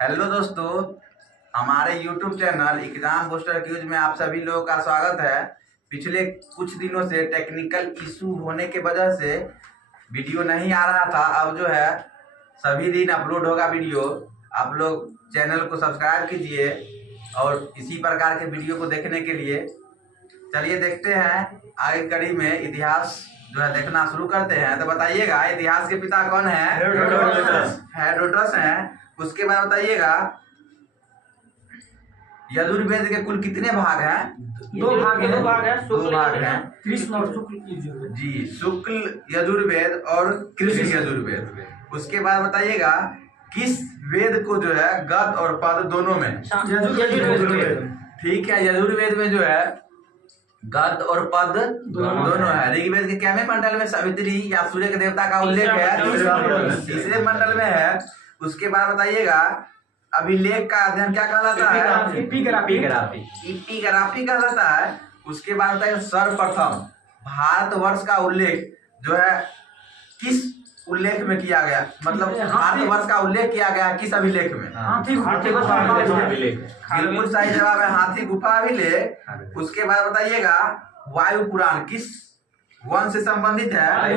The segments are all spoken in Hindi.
हेलो दोस्तों, हमारे YouTube channel exam booster Qs में आप सभी लोगों का स्वागत है। पिछले कुछ दिनों से टेक्निकल इशू होने के वजह से वीडियो नहीं आ रहा था। अब जो है सभी दिन अपलोड होगा वीडियो। आप लोग चैनल को सब्सक्राइब कीजिए और इसी प्रकार के वीडियो को देखने के लिए चलिए देखते हैं आगे कड़ी में इतिहास जो है देखना शुरू करते हैं। तो बताइएगा इतिहास के पिता कौन है? हेरोडोटस हैं। उसके बाद बताइएगा यजुर्वेद के कुल कितने भाग हैं? दो भाग है। दो भाग हैं। कृष्ण और शुक्ल यजुर्वेद। जी, शुक्ल यजुर्वेद और कृष्ण यजुर्वेद। उसके बाद बताइएगा किस वेद को जो है गद और पद दोनों में? यजुर्वेद। ठीक है, यजुर्वेद में जो है गद और पद दोनों है। ऋग्वेद के क्या में मंडल में सावित्री या सूर्य के देवता का उल्लेख है? तीसरे मंडल में है। उसके बाद बताइएगा अभिलेख का अध्ययन क्या कहलाता है? इपिग्राफी कहलाता है। उसके बाद बताइए सर्वप्रथम भारतवर्ष का उल्लेख जो है किस उल्लेख में किया गया? मतलब भारतवर्ष का उल्लेख किया गया किस अभिलेख में? बिल्कुल सही जवाब है, हाथी गुफा अभिलेख। उसके बाद बताइएगा वायु पुराण किस वंश से संबंधित है?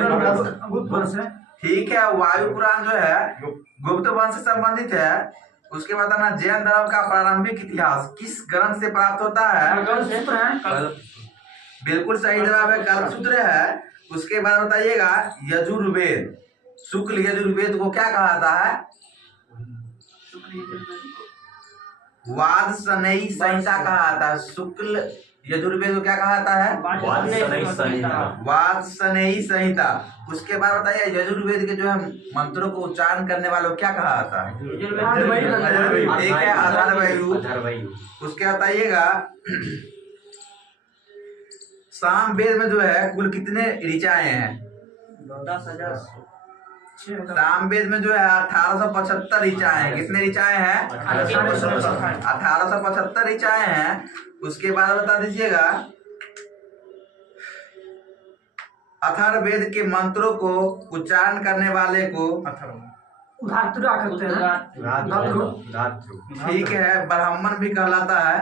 गुप्त वंश है। ठीक है, वायु पुराण जो है गुप्त वंश से संबंधित है। उसके बाद बताना जैन धर्म का प्रारंभिक इतिहास किस ग्रंथ से प्राप्त होता है? बिल्कुल सही जवाब है, कल्पसूत्र है। उसके बाद बताइएगा यजुर्वेद शुक्ल यजुर्वेद को क्या कहलाता है? वाजसनेयी संहिता कहलाता है। शुक्ल यजुर्वेद को क्या कहलाता है? वाजसनेयी संहिता। उसके बाद बताइए यजुर्वेद के जो है मंत्रों को उच्चारण करने वालों को क्या कहा जाता है? ठीक है, अथर्ववेद। उसके बताइएगा सामवेद में जो है कुल कितने ऋचाएं हैं? 10,000। सामवेद में जो है 1875 ऋचाएं हैं। कितने ऋचाएं हैं? 1875 ऋचाएं हैं। उसके बाद बता दीजिएगा अथर्ववेद के मंत्रों को उच्चारण करने वाले को धातुरा कहते हैं। ठीक है, ब्राह्मण भी कहलाता है।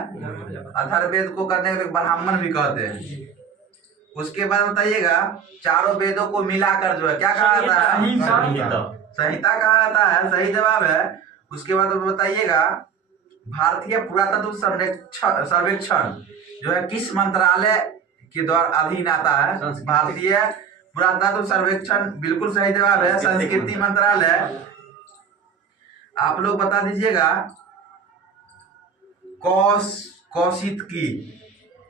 अथर्ववेद को करने वाले ब्राह्मण भी कहते हैं। उसके बाद बताइएगा चारों वेदों को मिलाकर जो है क्या कहा जाता है? संहिता कहा जाता है। सही जवाब है। उसके बाद बताइएगा भारतीय पुरातत्व सर्वेक्षण जो है किस मंत्रालय के द्वारा अधीन आता है? भारतीय पुरातत्व सर्वेक्षण बिल्कुल सही जवाब है, संस्कृति मंत्रालय। आप लोग बता दीजिएगा कौशितकी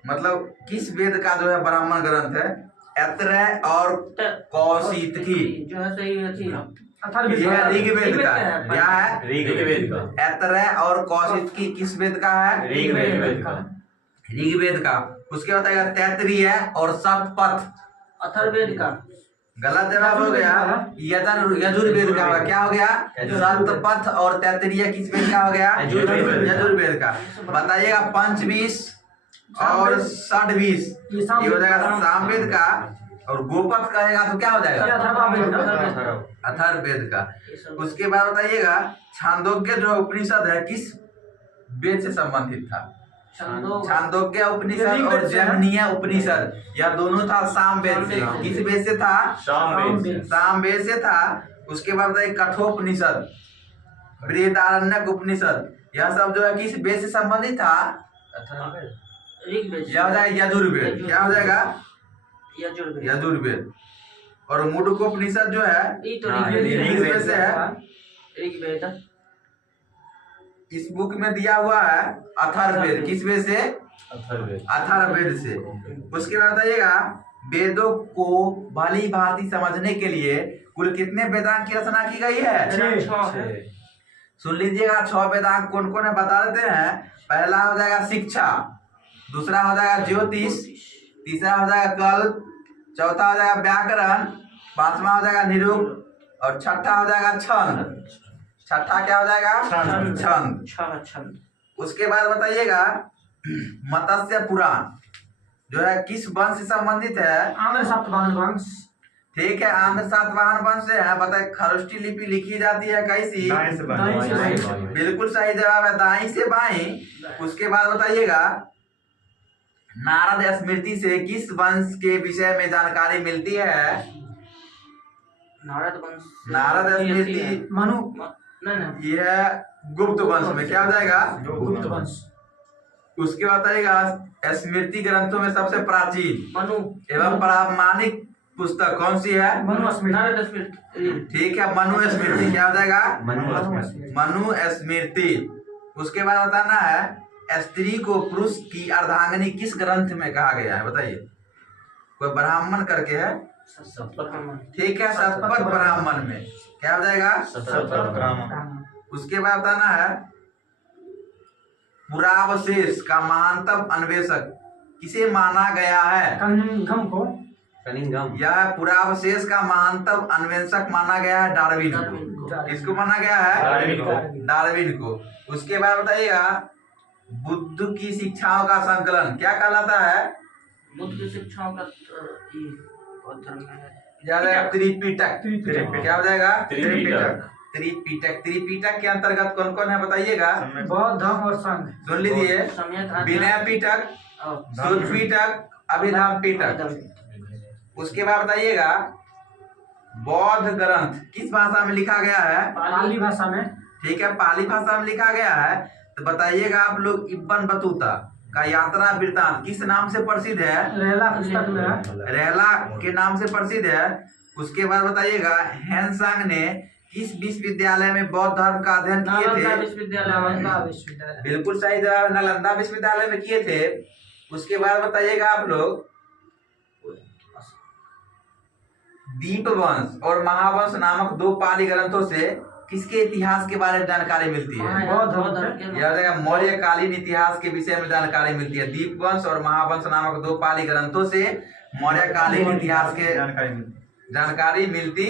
मतलब किस वेद का जो है ब्राह्मण ग्रंथ है? ऐत्रेय और कौशितकी जो है सही है। यह ऋग्वेद का है। क्या है? ऋग्वेद का। ऐत्रेय और कौशितकी किस वेद का है? ऋग्वेद का। उसके बताएगा तैत्तिरीय और सतपथ अथर्ववेद का। गलत जवाब हो गया, यजुर्वेद का होगा। क्या हो गया? सतपथ और तैत्तिरीय किस वेद का हो गया? यजुर्वेद का। बताइएगा पंचवीस और षडवीस ये हो जाएगा सामवेद का। और गोपथ कहेगा तो क्या हो जाएगा? अथर्ववेद का। उसके बाद बताइएगा छांदोग्य जो उपनिषद है किस वेद से संबंधित था? छांदोग्य उपनिषद और जैमिनीय उपनिषद यह दोनों था सामवेद से। किस वेद से था? सामवेद से था। उसके बाद बताइए कठोपनिषद बृहदारण्यक उपनिषद यह सब जो है किस वेद से संबंधित था? यह हो जाएगा यजुर्वेद। क्या हो जाएगा? यजुर्वेद। और मुंडकोपनिषद जो है ऋग्वेद से है। इस बुक में दिया हुआ है अथर्ववेद। किस वेद से? अथर्ववेद से। उसके बाद बताइएगा वेदों को भली भांति समझने के लिए कुल कितने वेदांत की रचना की गई है? सुन लीजिएगा 6 वेदांत कौन कौन है बता देते हैं। पहला हो जाएगा शिक्षा, दूसरा हो जाएगा ज्योतिष, तीसरा हो जाएगा कल्प, चौथा हो जाएगा व्याकरण, पांचवा हो जाएगा निरुक्त और छठा हो जाएगा छंद। छठा क्या हो जाएगा? छंद। उसके बाद बताइएगा मत्स्य पुराण जो है किस वंश से संबंधित है? आम्रसप्तवाहन वंश। ठीक है, आंध्र सातवाहन वंश से है। बताए खरोष्टी लिपि लिखी जाती है कैसी? दाएं से बाएं। बिल्कुल सही जवाब है, दाई से बाई। उसके बाद बताइएगा नारद स्मृति से किस वंश के विषय में जानकारी मिलती है? नारद वंश। नारद स्मृति मनु नहीं यह गुप्त वंश में क्या हो जाएगा? गुप्त वंश। उसके बताइएगा स्मृति ग्रंथों में सबसे प्राचीन मनु एवं प्रामाणिक पुस्तक कौन सी है? मनु स्मृति। नारद स्मृति। ठीक है, मनु स्मृति। क्या हो जाएगा? मनु स्मृति। उसके बाद बताना है स्त्री को पुरुष की अर्धांगिनी किस ग्रंथ में कहा गया है? बताइए। कोई ब्राह्मण करके है, ठीक है, शतपथ ब्राह्मण में क्या हो जाएगा? उसके बाद बताना है पुरावशेष का महानतम अन्वेषक किसे माना गया है? कनिंघम को। यह पुरावशेष का महानतम अन्वेषक माना गया है डार्विन को। किसको माना गया है? डार्विन को। उसके बाद बताइएगा बुद्ध की शिक्षाओं का संकलन क्या कहलाता है? बुद्ध की शिक्षाओं का त्रिपिटक। क्या हो जाएगा? त्रिपिटक। त्रिपिटक। त्रिपिटक के अंतर्गत कौन कौन है बताइएगा? बौद्ध धर्म और संघ। सुन लीजिए, विनय पिटक, शुद्ध पिटक, अभिधाम पिटक। उसके बाद बताइएगा बौद्ध ग्रंथ किस भाषा में लिखा गया है? पाली भाषा में। ठीक है, पाली भाषा में लिखा गया है। तो बताइएगा आप लोग इब्बन बतूता का यात्रा वृत्तांत किस नाम से प्रसिद्ध है? रहला पुस्तक में है। रहला के नाम से प्रसिद्ध है। उसके बाद बताइएगा हेनसांग ने किस विश्वविद्यालय में बौद्ध धर्म का अध्ययन किए थे? विश्वविद्यालय। बिल्कुल सही जवाब, नालंदा विश्वविद्यालय में किए थे। उसके बाद बताइएगा आप लोग दीपवंश और महावंश नामक दो पाली ग्रंथों से किसके इतिहास के बारे में जानकारी मिलती है? याद मौर्यकालीन इतिहास के विषय में जानकारी मिलती है। दीपवंश और महावंश नामक दो पाली ग्रंथों से मौर्यकालीन इतिहास के जानकारी मिलती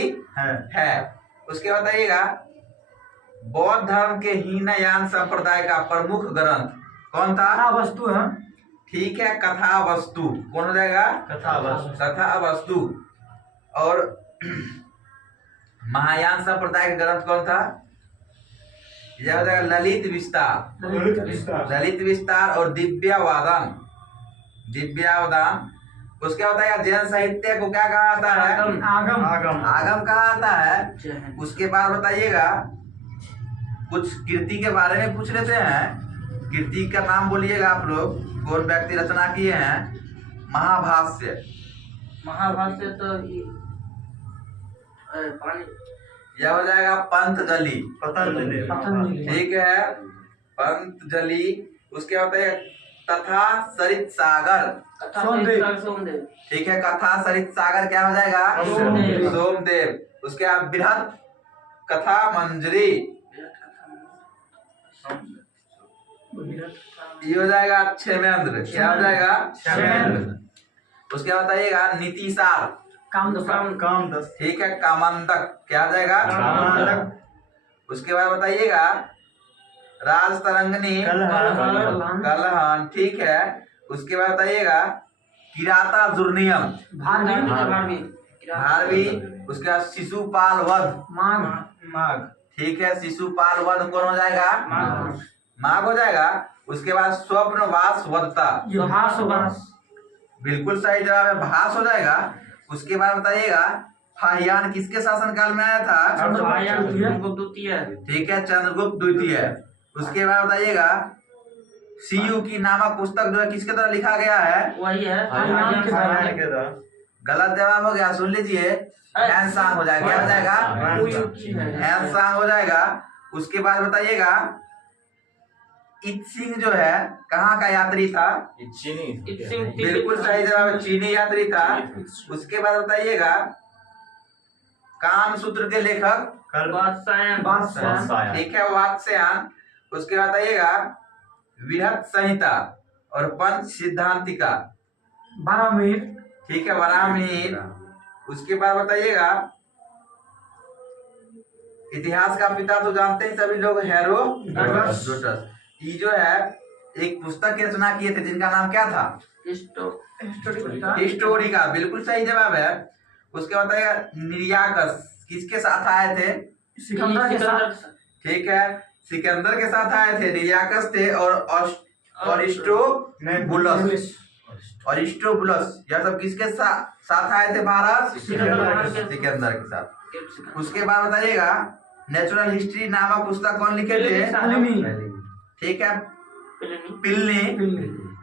है। उसके बताइएगा बौद्ध धर्म के हीनयान संप्रदाय का प्रमुख ग्रंथ कौन था? वस्तु है। ठीक है, कथा वस्तु। कौन हो जाएगा? कथा वस्तु। और महायान संप्रदाय का ग्रंथ कौन था? यह हो जाएगा ललित विस्तार। ललित विस्तार और दिव्यावदान। उसके बताएगा जैन साहित्य को क्या कहा जाता है? आगम कहा जाता है। उसके बाद बताइएगा कुछ कृति के बारे में पूछ लेते हैं। कृति का नाम बोलिएगा आप लोग, कौन व्यक्ति रचना किए हैं? महाभाष्य। महाभाष्य तो यह हो जाएगा पंतजलि। ठीक है, पंतजलि। उसके बाद तथा सरित सागर। ठीक है, कथा सरित सागर क्या हो जाएगा? सोमदेव। उसके बाद बृहत कथा मंजरी। ये हो जाएगा क्षेमेंद्र। क्या हो जाएगा? उसके बाद बताइएगा नीतिसार। कामदस। ठीक है, कामंदक। क्या हो जाएगा? उसके बाद बताइएगा राजतरंगिणी कलहन। ठीक है, उसके बाद बताइएगा किराता जुर्नियम भारवी। उसके बाद शिशुपाल वध माघ। ठीक है, शिशुपाल वध कौन हो जाएगा? माघ हो जाएगा। उसके बाद स्वप्नवास वधता। बिल्कुल सही जवाब है, भास हो जाएगा। उसके बाद बताइएगा फाहियान किसके शासनकाल में आया था? चंद्रगुप्त द्वितीय। ठीक है, चंद्रगुप्त द्वितीय। उसके बाद बताइएगा सीयू की नामक पुस्तक जो है किसके द्वारा लिखा गया है? वही है। गलत जवाब हो गया, सुन लीजिए। हैंसांग हो जाएगा। क्या हो जाएगा? हैंसांग हो जाएगा। उसके बाद बताइएगा इत्सिंग जो है कहाँ का यात्री था? बिल्कुल सही जवाब, चीनी यात्री था। उसके बाद बताइएगा कामसूत्र के लेखक? ठीक है, वात्स्यायन। उसके बाद बताइएगा विहत संहिता और पंच सिद्धांतिका? बारामीर। ठीक है, बारामीर। उसके बाद बताइएगा इतिहास का पिता तो जानते हैं सभी लोग, हेरोडोटस। ये जो है एक पुस्तक की रचना किए थे जिनका नाम क्या था? हिस्टोरिका। बिल्कुल सही जवाब है। उसके बाद बताइएगा निर्याकस किसके साथ आए थे? सिकंदर के साथ। ठीक है, सिकंदर के साथ आए थे, निर्याकस थे और अरिस्टोबुलस यह सब किसके साथ आए थे? भारत सिकंदर के साथ। उसके बाद बताइएगा नेचुरल हिस्ट्री नामक पुस्तक कौन लिखे थे? ठीक है, प्लिनी।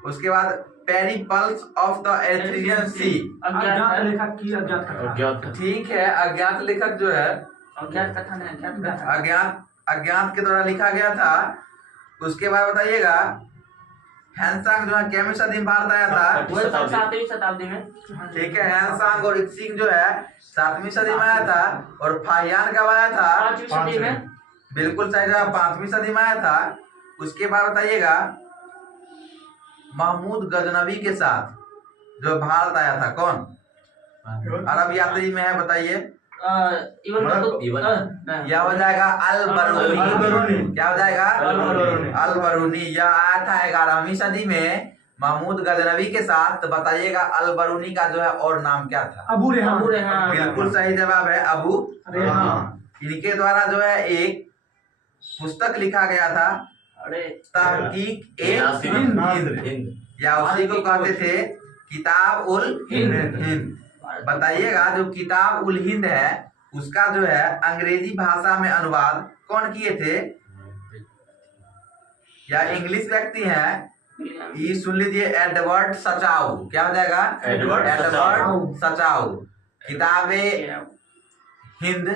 उसके बाद पेरिपल्स ऑफ द एरिथ्रियन सी। अज्ञात लेखक की अज्ञात कथा। ठीक है, अज्ञात लेखक जो है अज्ञात कथा नहीं, अज्ञात कथा। अज्ञात के द्वारा लिखा गया था। उसके बाद बताइएगा हैंसांग जो है कितवीं सदी में भारत आया था? 7वीं शताब्दी में। ठीक है, हैंसांग और इक्सिंग जो है 7वीं सदी में आया था और फाहियान कब आया था? 5वीं सदी में। बिल्कुल सही जवाब, 5वीं सदी में आया था। उसके बाद बताइएगा महमूद गजनवी के साथ जो भारत आया था कौन? अरब यात्री में है, बताइए। यह हो जाएगा अल बरूनी। क्या हो जाएगा? अल बरूनी। यह आया था 11वीं सदी में महमूद गजनवी के साथ। तो बताइएगा अल बरूनी का जो है और नाम क्या था? अबू रेहान। बिल्कुल सही जवाब है अबू रेहान। इनके द्वारा जो है एक पुस्तक लिखा गया था तहकीक ए हिंद, या उसी को कहते थे किताब उल हिंद। बताइएगा जो किताब उल हिंद है उसका जो है अंग्रेजी भाषा में अनुवाद कौन किए थे? या इंग्लिश व्यक्ति हैं, ये सुन लीजिए, एडवर्ड सचाउ। क्या हो जाएगा? एडवर्ड सचाउ। किताबे हिंद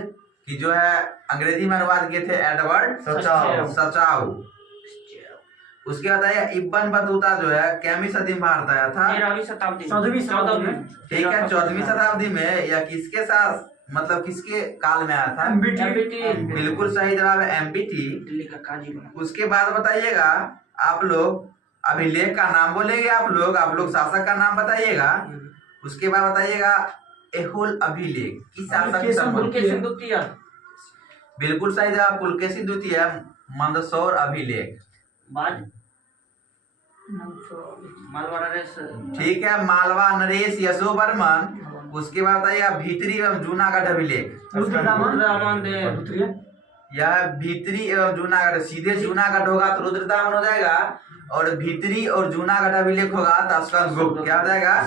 की जो है अंग्रेजी में अनुवाद किए थे एडवर्ड सचाउ। उसके बाद आया इब्न बतूता जो है कितवीं सदी में भारत आया था? 13वीं शताब्दी में। ठीक है, 14वीं शताब्दी में। या किसके साथ, मतलब किसके काल में आया था? बिल्कुल सही जवाब है एमपीटी। दिल्ली का काजी बना। उसके बाद बताइएगा आप लोग अभिलेख का नाम बोलेंगे, आप लोग शासक का नाम बताइएगा। उसके बाद बताइएगा एहुल अभिलेख किस शासक के संबंध? बिल्कुल सही जवाब पुलकेशी द्वितीय। मंदसौर अभिलेख। मालवा नरेश। ठीक है, मालवा नरेश यशोवर्मन। उसके बाद बताइएगा भीतरी एवं जूनागढ़ अभिलेख। यह भीतरी एवं जूनागढ़, सीधे जूनागढ़ होगा तो रुद्रदामन हो जाएगा, और भीतरी और जूनागढ़ अभिलेख होगा तो स्कंदगुप्त। क्या हो जाएगा?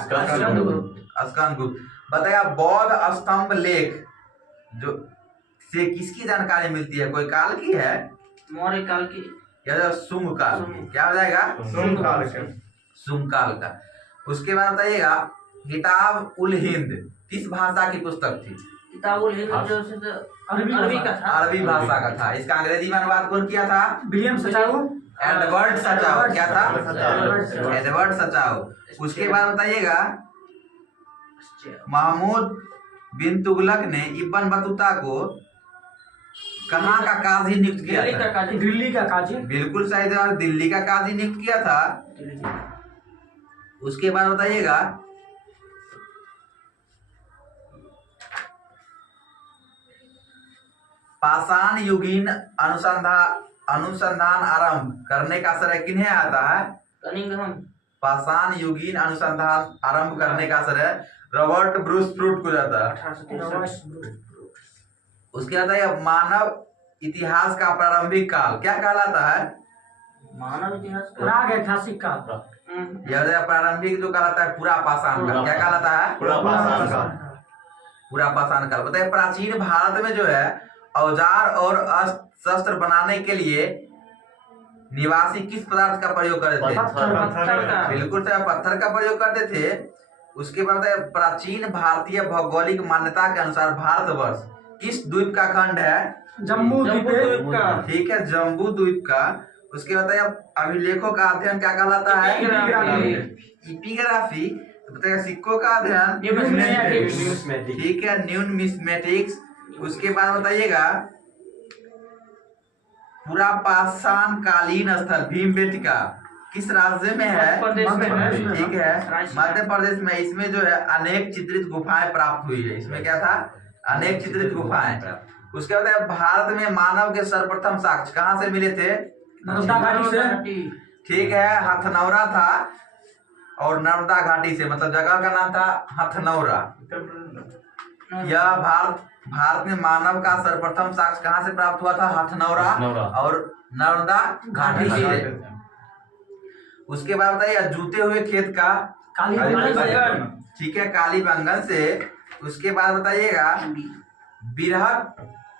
स्कंदगुप्त। बताइएगा बौद्ध स्तंभ लेख जो से किसकी जानकारी मिलती है? कोई काल की है? मौर्य काल की या शुंग काल की। क्या हो जाएगा? शुंग काल का। उसके बाद बताइएगा किताब उल हिंद किस भाषा की पुस्तक थी? किताब उल हिंद जो है अरबी का था। अरबी भाषा का था। इसका अंग्रेजी में अनुवाद कौन किया था? विलियम सचाउ। एडवर्ड सचाउ। क्या था? एडवर्ड सचाउ। उसके बाद बताइएगा महमूद बिन तुगलक ने इब्न बतूता को कहाँ का काजी नियुक्त किया था? दिल्ली का काजी। बिल्कुल सही जवाब, दिल्ली का काजी नियुक्त किया था। उसके बाद बताइएगा पाषाण युगीन अनुसंधान आरंभ करने का श्रेय किन्हें आता है? कनिंघम। पाषाण युगीन अनुसंधान आरंभ करने का श्रेय रॉबर्ट ब्रूस फ्रूट को जाता है। उसके बाद मानव इतिहास का प्रारंभिक काल क्या कहलाता है? मानव इतिहास प्राग ऐतिहासिक काल। यह प्रारंभिक जो कहलाता है पूरा पाषाण काल। क्या कहलाता है? पूरा पाषाण काल। बताइए प्राचीन भारत में जो है औजार और शस्त्र बनाने के लिए निवासी किस पदार्थ का प्रयोग करते थे? बिल्कुल सही, पत्थर का प्रयोग करते थे। उसके बाद प्राचीन भारतीय भौगोलिक मान्यता के अनुसार भारतवर्ष किस द्वीप का खंड है? जम्बू द्वीप का। ठीक है, जम्बू द्वीप का। उसके बाद अभिलेखों का अध्ययन क्या कहलाता है? इपिग्राफी। बताइए सिक्कों का अध्ययन? ठीक है, न्यूमिस्मेटिक्स। उसके बाद बताइएगा पूरा पाषाण कालीन स्थल भीमबेटका किस राज्य में है? ठीक है, मध्य प्रदेश में। इसमें जो है अनेक चित्रित गुफाएं प्राप्त हुई है। इसमें क्या था? अनेक चित्रित गुफाएं। उसके बाद भारत में मानव के सर्वप्रथम साक्ष्य कहाँ से मिले थे? नर्मदा घाटी से। ठीक है, हथनौरा था और नर्मदा घाटी से, मतलब जगह का नाम था हथनौरा। यह भारत में मानव का सर्वप्रथम साक्ष्य कहाँ से प्राप्त हुआ था? हथनौरा और नर्मदा घाटी से। उसके बाद बताइए जूते हुए खेत का कालीबंगन। ठीक है, कालीबंगन से। उसके बाद बताइएगा बृहद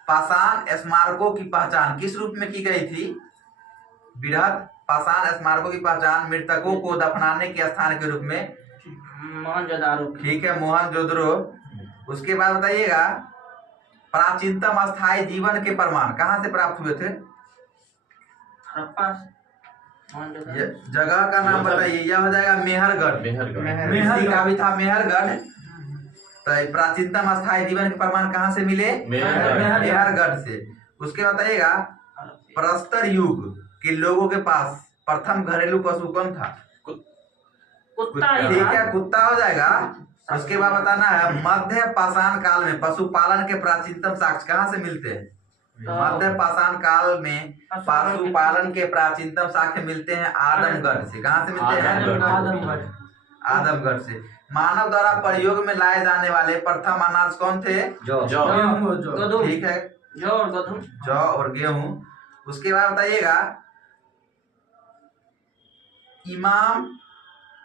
पाषाण स्मारकों की पहचान किस रूप में की गई थी? बृहद पाषाण स्मारकों की पहचान मृतकों को दफनाने के स्थान के रूप में मोहनजोदारो। ठीक है, मोहनजोदड़ो। उसके बाद बताइएगा प्राचीनतम स्थायी जीवन के प्रमाण कहाँ से प्राप्त हुए थे? हड़प्पा। जगह का नाम बताइए। यह हो जाएगा मेहरगढ़। इसी का भी था मेहरगढ़। तो प्राचीनतम स्थायी जीवन के प्रमाण कहाँ से मिले? मेहरगढ़ से। उसके बताइएगा प्रस्तर युग के लोगों के पास प्रथम घरेलू पशु कौन था? कुत्ता ही ठीक था। है, कुत्ता हो जाएगा। उसके बाद बताना है मध्य पाषाण काल में पशुपालन के प्राचीनतम साक्ष्य कहाँ से मिलते हैं? मध्य पाषाण काल में पशुपालन के प्राचीनतम साक्ष्य मिलते हैं आदमगढ़ से। कहाँ से मिलते हैं? आदमगढ़ से। मानव द्वारा प्रयोग में लाए जाने वाले प्रथम अनाज कौन थे? जौ। ठीक है, जौ और गेहूं। उसके बाद बताइएगा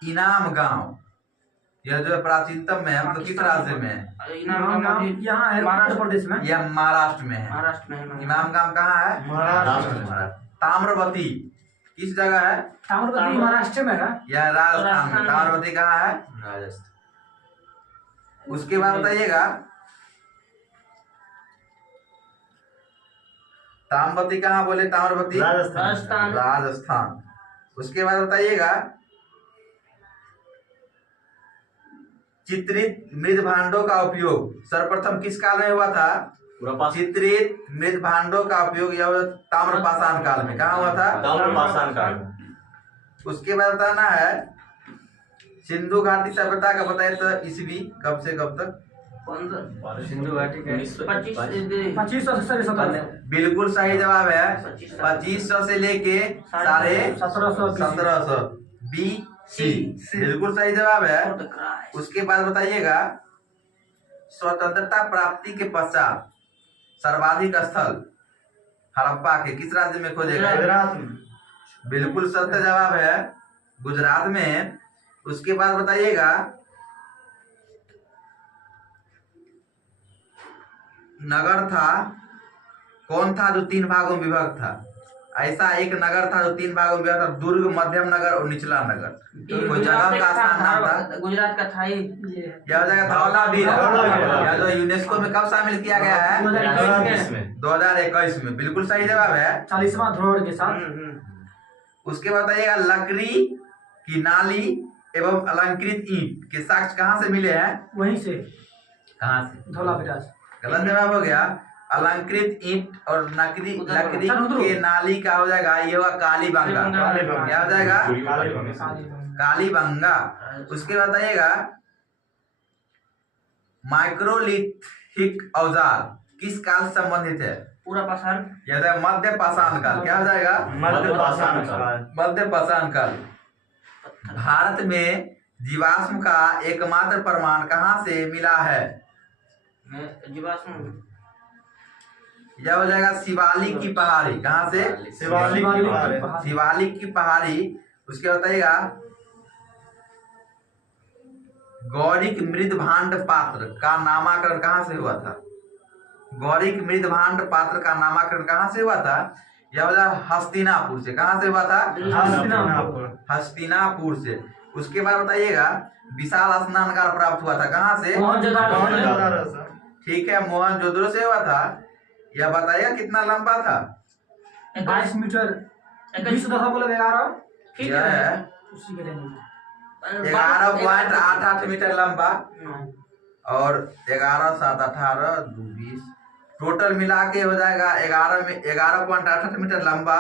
इनाम गांव यह जो प्राचीनतम में है, मतलब किस राज्य में है? यहाँ है महाराष्ट्र प्रदेश में। यह महाराष्ट्र में है। महाराष्ट्र में इमाम गांव कहाँ है? महाराष्ट्र। ताम्रवती किस जगह है? ताम्रवती महाराष्ट्र में है। यह राजस्थान में। ताम्रवती कहाँ है? राजस्थान। उसके बाद बताइएगा ताम्रवती कहाँ बोले? ताम्रवती राजस्थान। उसके बाद बताइएगा चित्रित मृद भांडों का उपयोग सर्वप्रथम किस काल में हुआ था? चित्रित मृद भांडों का उपयोग यह ताम्रपाषाण काल में। कहाँ हुआ था? ताम्रपाषाण काल। उसके बाद बताना है सिंधु घाटी सभ्यता का बताए तो ईस्वी कब से कब तक? सिंधु घाटी 2500 से 1700। बिल्कुल सही जवाब है। 2500 से लेके 1750 BC। बिल्कुल सही जवाब है। उसके बाद बताइएगा स्वतंत्रता प्राप्ति के पश्चात सर्वाधिक स्थल हड़प्पा के किस राज्य में खोजेगा? गुजरात में। बिल्कुल सत्य जवाब है, गुजरात में। उसके बाद बताइएगा नगर था कौन था जो 3 भागों में विभक्त था? ऐसा एक नगर था जो 3 भागों में विभक्त था, दुर्ग, मध्यम नगर और निचला नगर। कोई जगह का स्थान नाम था? गुजरात का था ही। यह हो जाएगा धौलावीरा। यह जो यूनेस्को में कब शामिल किया गया है? 2021 में। बिल्कुल सही जवाब है, 40वां धरोहर के साथ। उसके बाद बताइएगा लकड़ी की नाली एवं अलंकृत ईंट के साक्ष्य कहाँ से मिले हैं? वहीं से। कहाँ से? धौलावीरा। गलत जवाब हो गया। अलंकृत ईंट और लकड़ी के नाली का हो जाएगा ये हुआ कालीबंगा। क्या हो जाएगा? कालीबंगा। उसके बाद बताइएगा माइक्रोलिथिक औजार किस काल से संबंधित है? पूरा पाषाण। यह मध्य पाषाण काल। क्या हो जाएगा? मध्य पाषाण काल। मध्य पाषाण काल। भारत में जीवाश्म का एकमात्र प्रमाण कहाँ से मिला है? जीवाश्म यह हो जाएगा शिवालिक की पहाड़ी। कहाँ से? शिवालिक की पहाड़ी। उसके बताइएगा गौरिक मृद भांड पात्र का नामाकरण कहाँ से हुआ था? गौरिक मृद भांड पात्र का नामाकरण कहाँ से हुआ था? यह हो जाएगा हस्तिनापुर से। कहाँ से हुआ था? हस्तिनापुर से। उसके बाद बताइएगा विशाल स्नानगार प्राप्त हुआ था कहाँ से? ठीक है, मोहनजोदड़ो से हुआ था। यह बताइएगा कितना लंबा था? 22 मीटर 20.11। यह है 11.88 मीटर लंबा और 11 7 18 2 20 टोटल मिला के हो जाएगा 11.88 मीटर लंबा,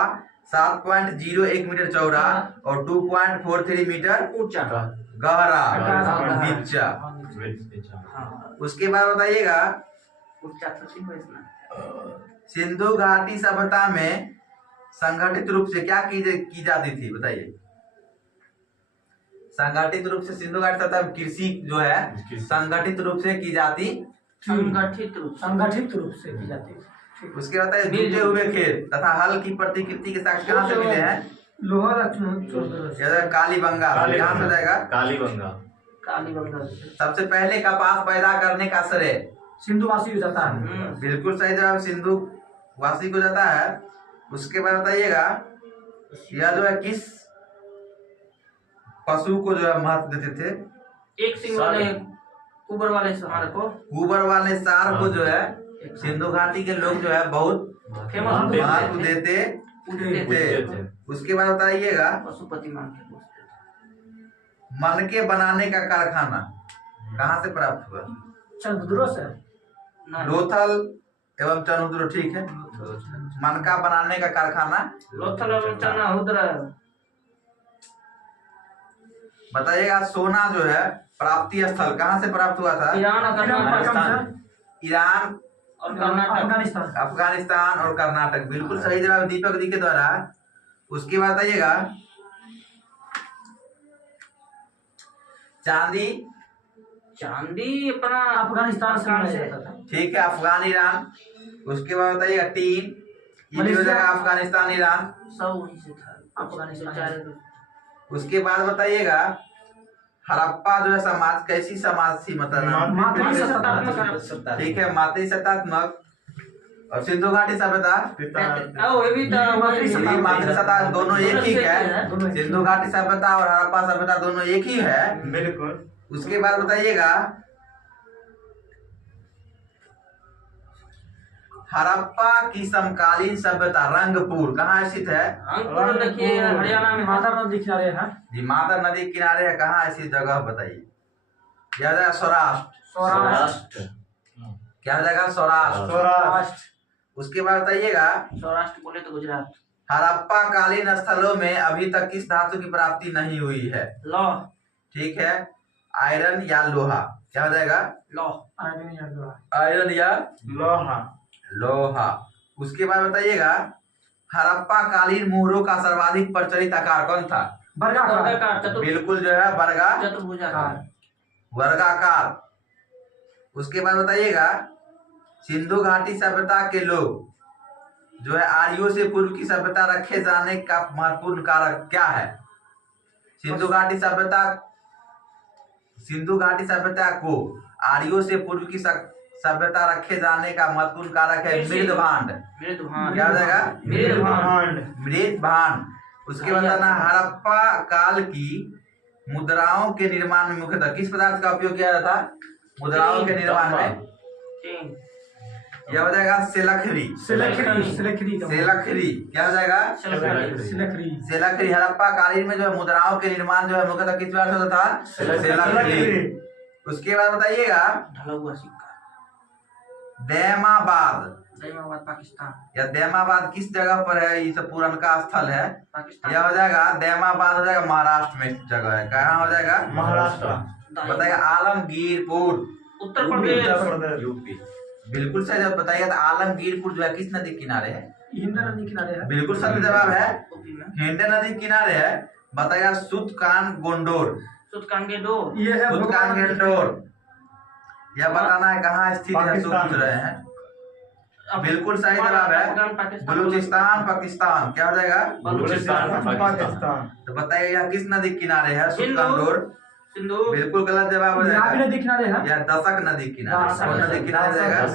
7.01 मीटर चौड़ा और 2.43 मीटर गहरा नीचा। उसके बाद बताइएगा सिंधु घाटी सभ्यता में संगठित रूप से क्या की जाती थी? बताइए। संगठित रूप से सिंधु घाटी सभ्यता में कृषि जो है संगठित रूप से की जाती संगठित रूप से की जाती है। ठीक। उसके बाद है जुटे हुए खेत तथा हल की प्रतिकृति के साक्ष्य कहाँ से मिले हैं? लोहा लक्ष्मण जैसे कालीबंगा, कहाँ से हो जाएगा? कालीबंगा। सबसे पहले कपास पैदा करने का श्रेय सिंधुवासी हो जाता है। बिल्कुल सही जवाब, सिंधु वासी को जाता है। उसके बाद बताइएगा यह जो है किस पशु को जो है महत्व देते थे? एक सिंह वाले कुबर वाले सहार को, कुबर वाले सार को जो है सिंधु घाटी के लोग जो है बहुत फेमस महत्व देते थे। उसके बाद बताइएगा पशुपति मान के पूछते थे। मनके बनाने का कारखाना कहाँ से प्राप्त हुआ? चंद्रो से। लोथल एवं चनुद्र, ठीक है। मनका बनाने का कारखाना लोथल और चनहुद्र। बताइएगा सोना जो है प्राप्ति स्थल कहाँ से प्राप्त हुआ था? ईरान और कर्नाटक। ईरान और कर्नाटक, अफगानिस्तान और कर्नाटक। बिल्कुल सही जवाब दीपक दी के द्वारा। उसके बाद बताइएगा चांदी चांदी अपना अफगानिस्तान से। ठीक है, अफगान ईरान। उसके बाद बताइएगा टीन, ये भी हो जाएगा अफगानिस्तान ईरान। सब वहीं से था, अफगानिस्तान। उसके बाद बताइएगा हड़प्पा जो है समाज कैसी समाज थी? मतलब ठीक है, मातृ सत्तात्मक। और सिंधु घाटी सभ्यता मातृ सत्ता दोनों एक ही है। सिंधु घाटी सभ्यता और हड़प्पा सभ्यता दोनों एक ही है। बिल्कुल। उसके बाद बताइएगा हड़प्पा की समकालीन सभ्यता रंगपुर कहाँ स्थित है? रंगपुर देखिए हरियाणा में माता नदी किनारे है जी, माता नदी किनारे है। कहाँ ऐसी जगह बताइए? क्या हो जाएगा? सौराष्ट्र। क्या हो जाएगा? सौराष्ट्र। उसके बाद बताइएगा सौराष्ट्र बोले तो गुजरात। हड़प्पा कालीन स्थलों में अभी तक किस धातु की प्राप्ति नहीं हुई है? लौह। ठीक है, आयरन या लोहा। क्या हो जाएगा? लौह। आयरन या लोहा। लोहा। उसके बाद बताइएगा हड़प्पा कालीन मोहरों का सर्वाधिक प्रचलित आकार कौन था? वर्गाकार। बिल्कुल जो है चतुर्भुजाकार। वर्गाकार। उसके बाद बताइएगा सिंधु घाटी सभ्यता के लोग जो है आर्यों से पूर्व की सभ्यता रखे जाने का महत्वपूर्ण कारक क्या है? सिंधु घाटी सभ्यता को आर्यों से पूर्व की सभ्यता रखे जाने का महत्वपूर्ण कारक है मृदभांड। क्या हो जाएगा? मृदभांड। उसके बाद बताना हड़प्पा काल की मुद्राओं के निर्माण में मुख्यतः किस पदार्थ का उपयोग किया जाता? मुद्राओं के निर्माण में यह हो जाएगा सेलखरी। क्या हो जाएगा? सेलखरी। हड़प्पा कालीन में जो है मुद्राओं के निर्माण जो है मुख्यतः किस पदार्थ होता था? सेलखरी। उसके बाद बताइएगा ढला हुआ सिक्का। दैमाबाद पाकिस्तान। या दैमाबाद किस जगह पर है? ये सब पुरनका स्थल है। पाकिस्तान। यह हो जाएगा दैमाबाद हो जाएगा महाराष्ट्र में जगह है। कहाँ हो जाएगा? महाराष्ट्र। बताइएगा आलमगीरपुर उत्तर प्रदेश। यूपी। बिल्कुल सही जवाब बताइएगा। तो आलमगीरपुर जो है किस नदी के किनारे है? हिंद नदी किनारे है। बिल्कुल सही जवाब है, यूपी में। हिंड नदी किनारे है। बताइएगा सुतकानगोंडोर। सुतकानगेडोर। ये है सुतकानगोंडोर यह बताना है कहाँ स्थित है? पूछ रहे हैं। बिल्कुल सही जवाब है बलूचिस्तान पाकिस्तान। क्या हो जाएगा? बलूचिस्तान पाकिस्तान। तो बताइए यह किस नदी किनारे है? सुतकानगोंडोर। सिंधु। बिल्कुल गलत जवाब हो जाएगा। नदी किनारे है। यह दशक नदी किनारे। कौन नदी किनारे जाएगा?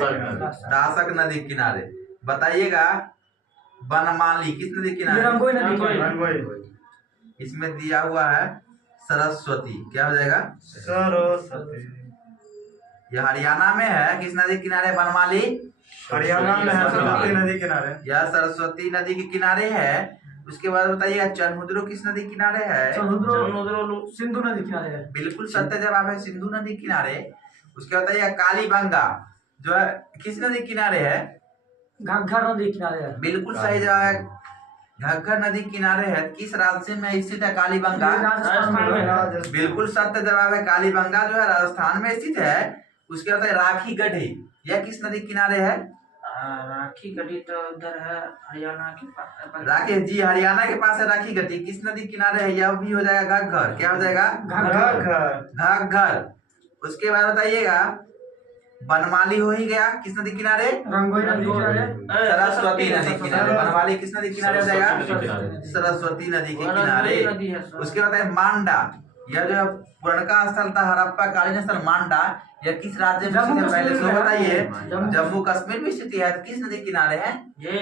दासक नदी किनारे। बताइएगा बनमाली किस नदी किनारे? इसमें दिया हुआ है सरस्वती। क्या हो जाएगा? सरस्वती। यह हरियाणा में है। किस नदी किनारे बनमाली? हरियाणा में है, सरस्वती नदी किनारे। यह सरस्वती नदी के किनारे है। उसके बाद बताइएगा चनहुद्रो किस नदी किनारे है? सिंधु नदी किनारे है। बिल्कुल सत्य जवाब है, सिंधु नदी किनारे। उसके बाद बताइएगा कालीबंगा जो है किस नदी किनारे है? घग्गर नदी किनारे है। बिल्कुल सही जवाब है, घग्गर नदी किनारे है। किस राज्य में स्थित है कालीबंगा? बिल्कुल सत्य जवाब है, कालीबंगा जो है राजस्थान में स्थित है। उसके बाद राखी गढ़ी यह किस नदी किनारे है? राखी गढ़ी तो उधर है हरियाणा के पास। राखी जी हरियाणा के पास है राखी गढ़ी। किस नदी किनारे है? यह भी हो जाएगा घग्गर। क्या हो जाएगा? घग्गर। घग्गर। उसके बाद बताइएगा बनमाली हो ही गया, किस नदी किनारे? रंगोली नदी किनारे। सरस्वती नदी किनारे। बनमाली किस नदी किनारे हो जाएगा? सरस्वती नदी किनारे। सरस्वती नदी के और किनारे। रंगोली नदी है, सर। उसके बाद है मांडा, यह जो पुरनका स्थल था हड़प्पा कालीन स्थल मांडा, यह किस राज्य में जम्मू स्थित है? पहले कश्मीर तो में है। बताइए। जम्मू कश्मीर में स्थित है, किस नदी किनारे है? ये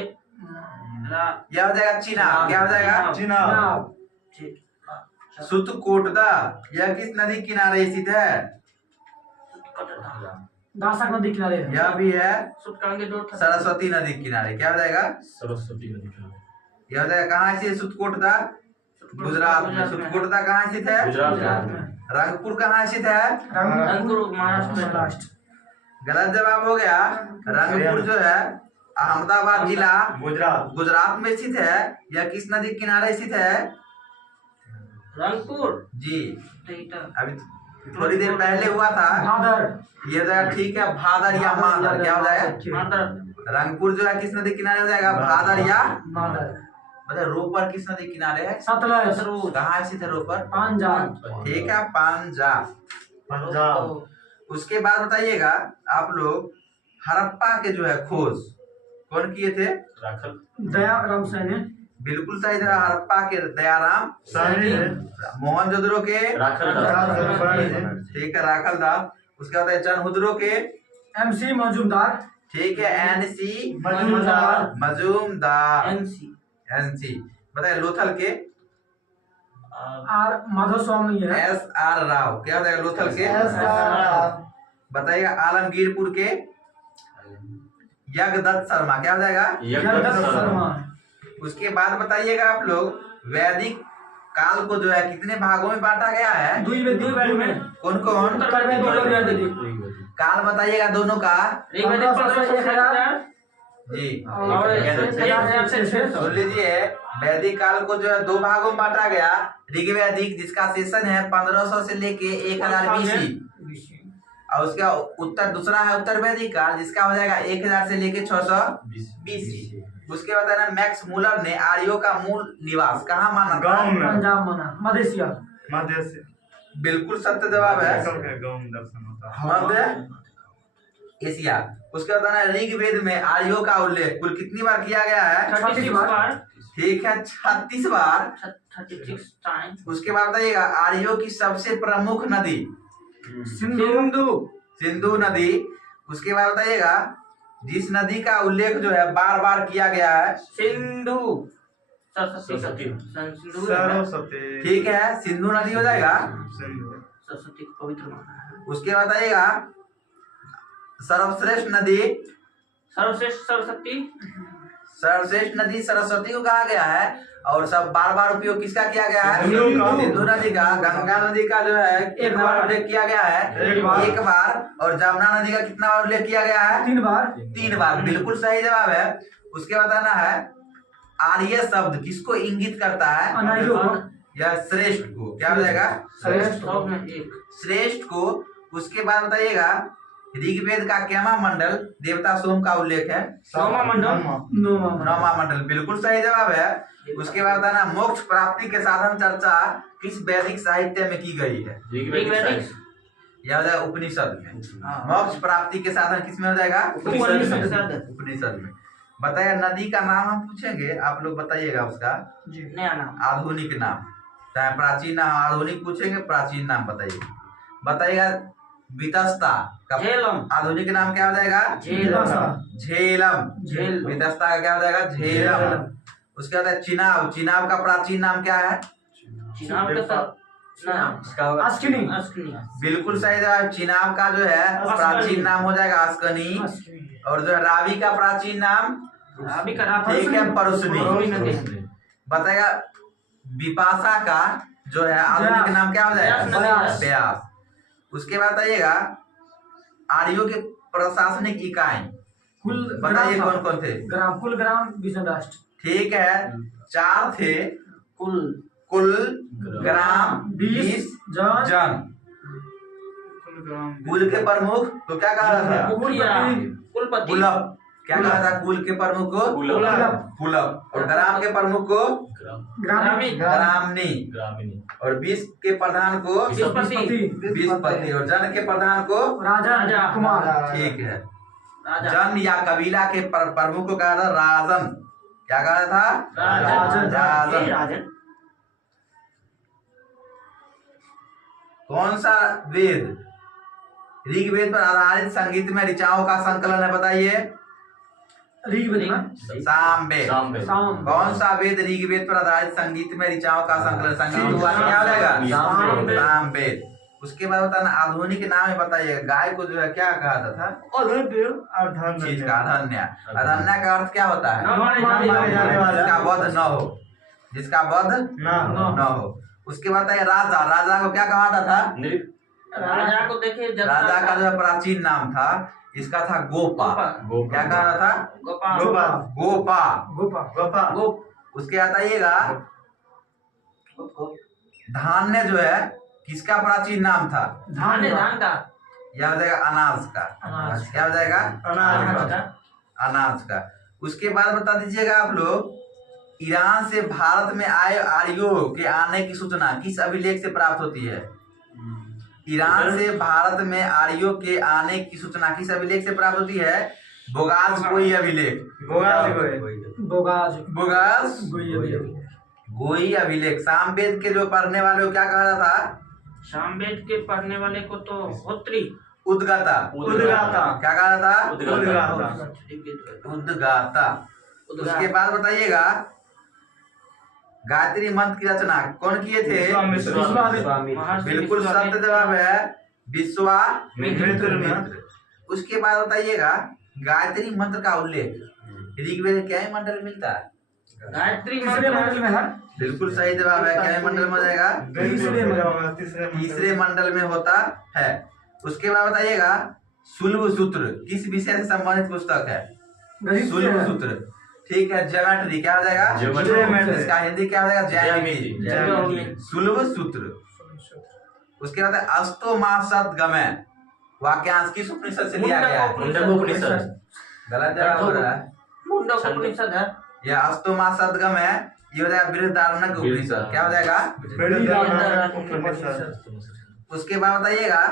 यह हो जाएगा चिनाब। क्या हो जाएगा? चिनाब। सुतकोटदा, यह किस नदी किनारे स्थित है? दासक नदी किनारे है। यह भी है सुटकांगे दो सरस्वती नदी किनारे। क्या हो जाएगा? सरस्वती नदी किनारे। यह हो जाएगा कहाँ स्थित है सुतकोटदा? गुजरात में। सुतकोटदा कहाँ स्थित है? गुजरात में। रंगपुर कहाँ स्थित है? रंगपुर महाराष्ट्र। गलत जवाब हो गया। रंगपुर जो है अहमदाबाद जिला गुजरात। गुजरात में स्थित है। यह किस नदी किनारे स्थित है? रंगपुर जी, ठीक अभी थोड़ी देर पहले हुआ था। भादर। ये जाएगा ठीक है, भादर या मादर। क्या हो जाएगा? मादर रंगपुर जो है किस नदी किनारे हो जाएगा? भादर या मादर। मतलब रोपर किस नदी किनारे है? सतलज। कहाँ स्थित है रोपर? पंजाब। ठीक है, पंजाब। पंजाब। उसके बाद बताइएगा आप लोग, हड़प्पा के जो है खोज कौन किए थे? राखल। दयाराम सैनी। बिल्कुल सही जगह, हड़प्पा के दयाराम सैनी है। मोहनजोदड़ो के राखल। ठीक है राखल दास। उसके बाद है जनहुद्रो के MC मजूमदार। ठीक है NC Majumdar. Majumdar. NC NC। बताइए लोथल के R माधवस्वामी है। SR राव। क्या हो जाएगा लोथल के? बताइएगा आलमगीरपुर के यज्ञदत्त शर्मा। क्या हो जाएगा? जगदत्त शर्मा। उसके बाद बताइएगा आप लोग, वैदिक काल को जो है कितने भागों में बांटा गया है? दुई में। कौन कौन? काल बताइएगा दोनों का। ऋग्वेदिक 1500 जी और सुन लीजिए, वैदिक काल को जो है दो भागों में बांटा गया। ऋग्वैदिक जिसका सेशन है 1500 से लेके 1000 BC, और उसका उत्तर दूसरा है उत्तर वैदिक काल जिसका हो जाएगा 1000 से लेके 600 BC। उसके बाद है ना मैक्स मूलर ने आर्यों का मूल निवास कहाँ माना था? गाँव में। पंजाब माना। मधेसिया। मध्य से। बिल्कुल सत्य जवाब है, गाँव में दर्शन होता है। मध्य एशिया। उसके बाद है ना ऋग्वेद में आर्यों का उल्लेख कुल कितनी बार किया गया है? 36 बार। ठीक है, 36 बार। 36 टाइम्स। उसके बाद बताइएगा आर्यों की सबसे प्रमुख नदी? सिंधु नदी। उसके बाद बताइएगा जिस नदी का उल्लेख जो है बार बार किया गया है? सिंधु सरस्वती। सरस्वती। ठीक है, सिंधु नदी हो जाएगा। सिंधु। सरस्वती को पवित्र माना है। उसके बाद बताइएगा सर्वश्रेष्ठ नदी? सर्वश्रेष्ठ सरस्वती। सर्वश्रेष्ठ नदी सरस्वती को कहा गया है, और सब बार बार उपयोग किसका किया गया है? सिंधु का। सिंधु नदी का। गंगा नदी का जो है एक बार उल्लेख किया गया है? एक बार। और जमुना नदी का कितना बार उल्लेख किया गया है? 3 बार। 3 बार। बिल्कुल सही जवाब है। उसके बताना है आर्य शब्द किसको इंगित करता है? अनार्यों को। यह श्रेष्ठ को। क्या हो जाएगा? श्रेष्ठ। सौ में एक। श्रेष्ठ को। उसके बाद बताइएगा ऋग्वेद का केमा मंडल देवता सोम का उल्लेख है? नौवां मंडल। नौवां मंडल। बिल्कुल सही जवाब है। उसके बाद बताना मोक्ष प्राप्ति के साधन चर्चा किस वैदिक साहित्य में की गई है? ऋग्वेदिक। यह हो जाएगा उपनिषद में। मोक्ष प्राप्ति के साधन किस में हो जाएगा? उपनिषद में। बताइए नदी का नाम हम पूछेंगे, आप लोग बताइएगा उसका नया नाम। आधुनिक नाम। चाहे प्राचीन नाम आधुनिक पूछेंगे, प्राचीन नाम बताइए। बताइएगा वितस्ता का झेलम। आधुनिक नाम क्या हो जाएगा? झेलम। वितस्ता का क्या हो जाएगा? झेलम। उसके बाद है चिनाब। चिनाब का प्राचीन नाम क्या है? चिनाब का नाम अस्किनी। बिल्कुल सही जवाब। चिनाब का जो है प्राचीन नाम हो जाएगा अस्कनी। और जो है रावी का प्राचीन नाम? रावी का नाम ठीक है, परुसनी। नदी। बताएगा विपाशा का जो है आधुनिक नाम क्या हो जाएगा? व्यास। व्यास। उसके बाद बताइएगा आर्यों के प्रशासनिक इकाई बताइए कौन कौन थे? कुल ग्राम विजन राष्ट्र। ठीक है, 4 थे। कुल ग्राम 20 जन। कुल के प्रमुख तो क्या कहा था? कुलपति। कुलप। क्या कहा था? कुल के प्रमुख को पुलव, और ग्राम के प्रमुख को ग्रामनी, और विष के प्रधान को विषपति, और जन के प्रधान को राजा कुमार। ठीक है। जन या कबीला के प्रमुख को कहा था राजन। क्या कहा था? राजन। कौन सा वेद ऋग्वेद पर आधारित संगीत में ऋचाओं का संकलन है? बताइए। ऋग्वेद में सामवेद। कौन सा वेद ऋग्वेद पर आधारित संगीत में ऋचाओं का संकलन? संगीत हुआ क्या हो जाएगा? सामवेद। उसके बाद बताना आधुनिक नाम है, बताइएगा। गाय को जो है क्या कहा था? चीज का अधन्या। अधन्या का अर्थ क्या होता है? जिसका वध न हो, जिसका वध न हो। उसके बाद राजा, राजा को क्या कहा था? राजा को देखिए, राजा का जो प्राचीन नाम था इसका था गोपा। क्या कहा था? गोपा। उसके बताइएगा धान्य जो है किसका प्राचीन नाम था? धान का, यह हो जाएगा अनाज का। क्या हो जाएगा? अनाज का। उसके बाद बता दीजिएगा आप लोग, ईरान से भारत में आए आर्यों के आने की सूचना किस अभिलेख से प्राप्त होती है? ईरान से भारत में आर्यों के आने की सूचना किस अभिलेख से प्राप्त होती है? बोगाज कोई अभिलेख। गोई अभिलेख। सामवेद के जो पढ़ने वाले को क्या कहा था? सामवेद के पढ़ने वाले को तो होत्री। उद्गाता। क्या कहा था? उद्गाता। उसके बाद बताइएगा गायत्री मंत्र की रचना कौन किए थे? बिल्कुल सत्य जवाब है, विश्वामित्र। उसके बाद बताइएगा गायत्री मंत्र का उल्लेख ऋग्वेद क्या मंडल में मिलता है? गायत्री मंडल में है। बिल्कुल सही जवाब है। क्या मंडल में हो जाएगा? तीसरे मंडल में होता है। उसके बाद बताइएगा सुलभ सूत्र किस विषय से संबंधित पुस्तक है? सुलभ सूत्र। ठीक है। ज्योमेट्री। क्या हो जाएगा? इसका हिंदी क्या हो जाएगा? ज्यामिति। सुलभ सूत्र। उसके बाद अस्तोमासद्गमय वाक्यांश किस उपनिषद से लिया गया है? गलत जवाब हो रहा है। मुंडकोपनिषद है। यह अस्तोमासद्गमय, ये हो जाएगा बृहदारण्यक उपनिषद। क्या हो जाएगा? उसके बाद बताइएगा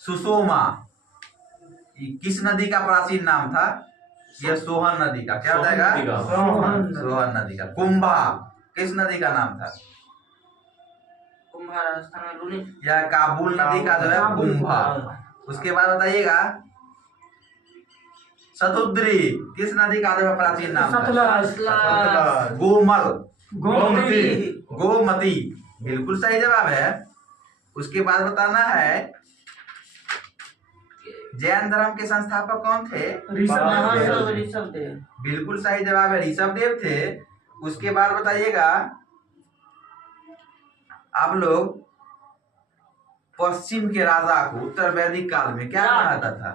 सुषोमा किस नदी का प्राचीन नाम था? यह सोहन नदी का। क्या हो जाएगा? सोहन नदी का। कुंभा किस नदी का नाम था? कुंभा राजस्थान में। यह काबुल नदी का जो है कुंभा। उसके बाद बताइएगा शतुद्री किस नदी का जो है प्राचीन नाम था? गोमल। गोमती। बिल्कुल सही जवाब है। उसके बाद बताना है जैन धर्म के संस्थापक कौन थे? ऋषभदेव। बिल्कुल सही जवाब है, ऋषभदेव थे। उसके बाद बताइएगा आप लोग पश्चिम के राजा को उत्तर वैदिक काल में क्या कहा जाता था?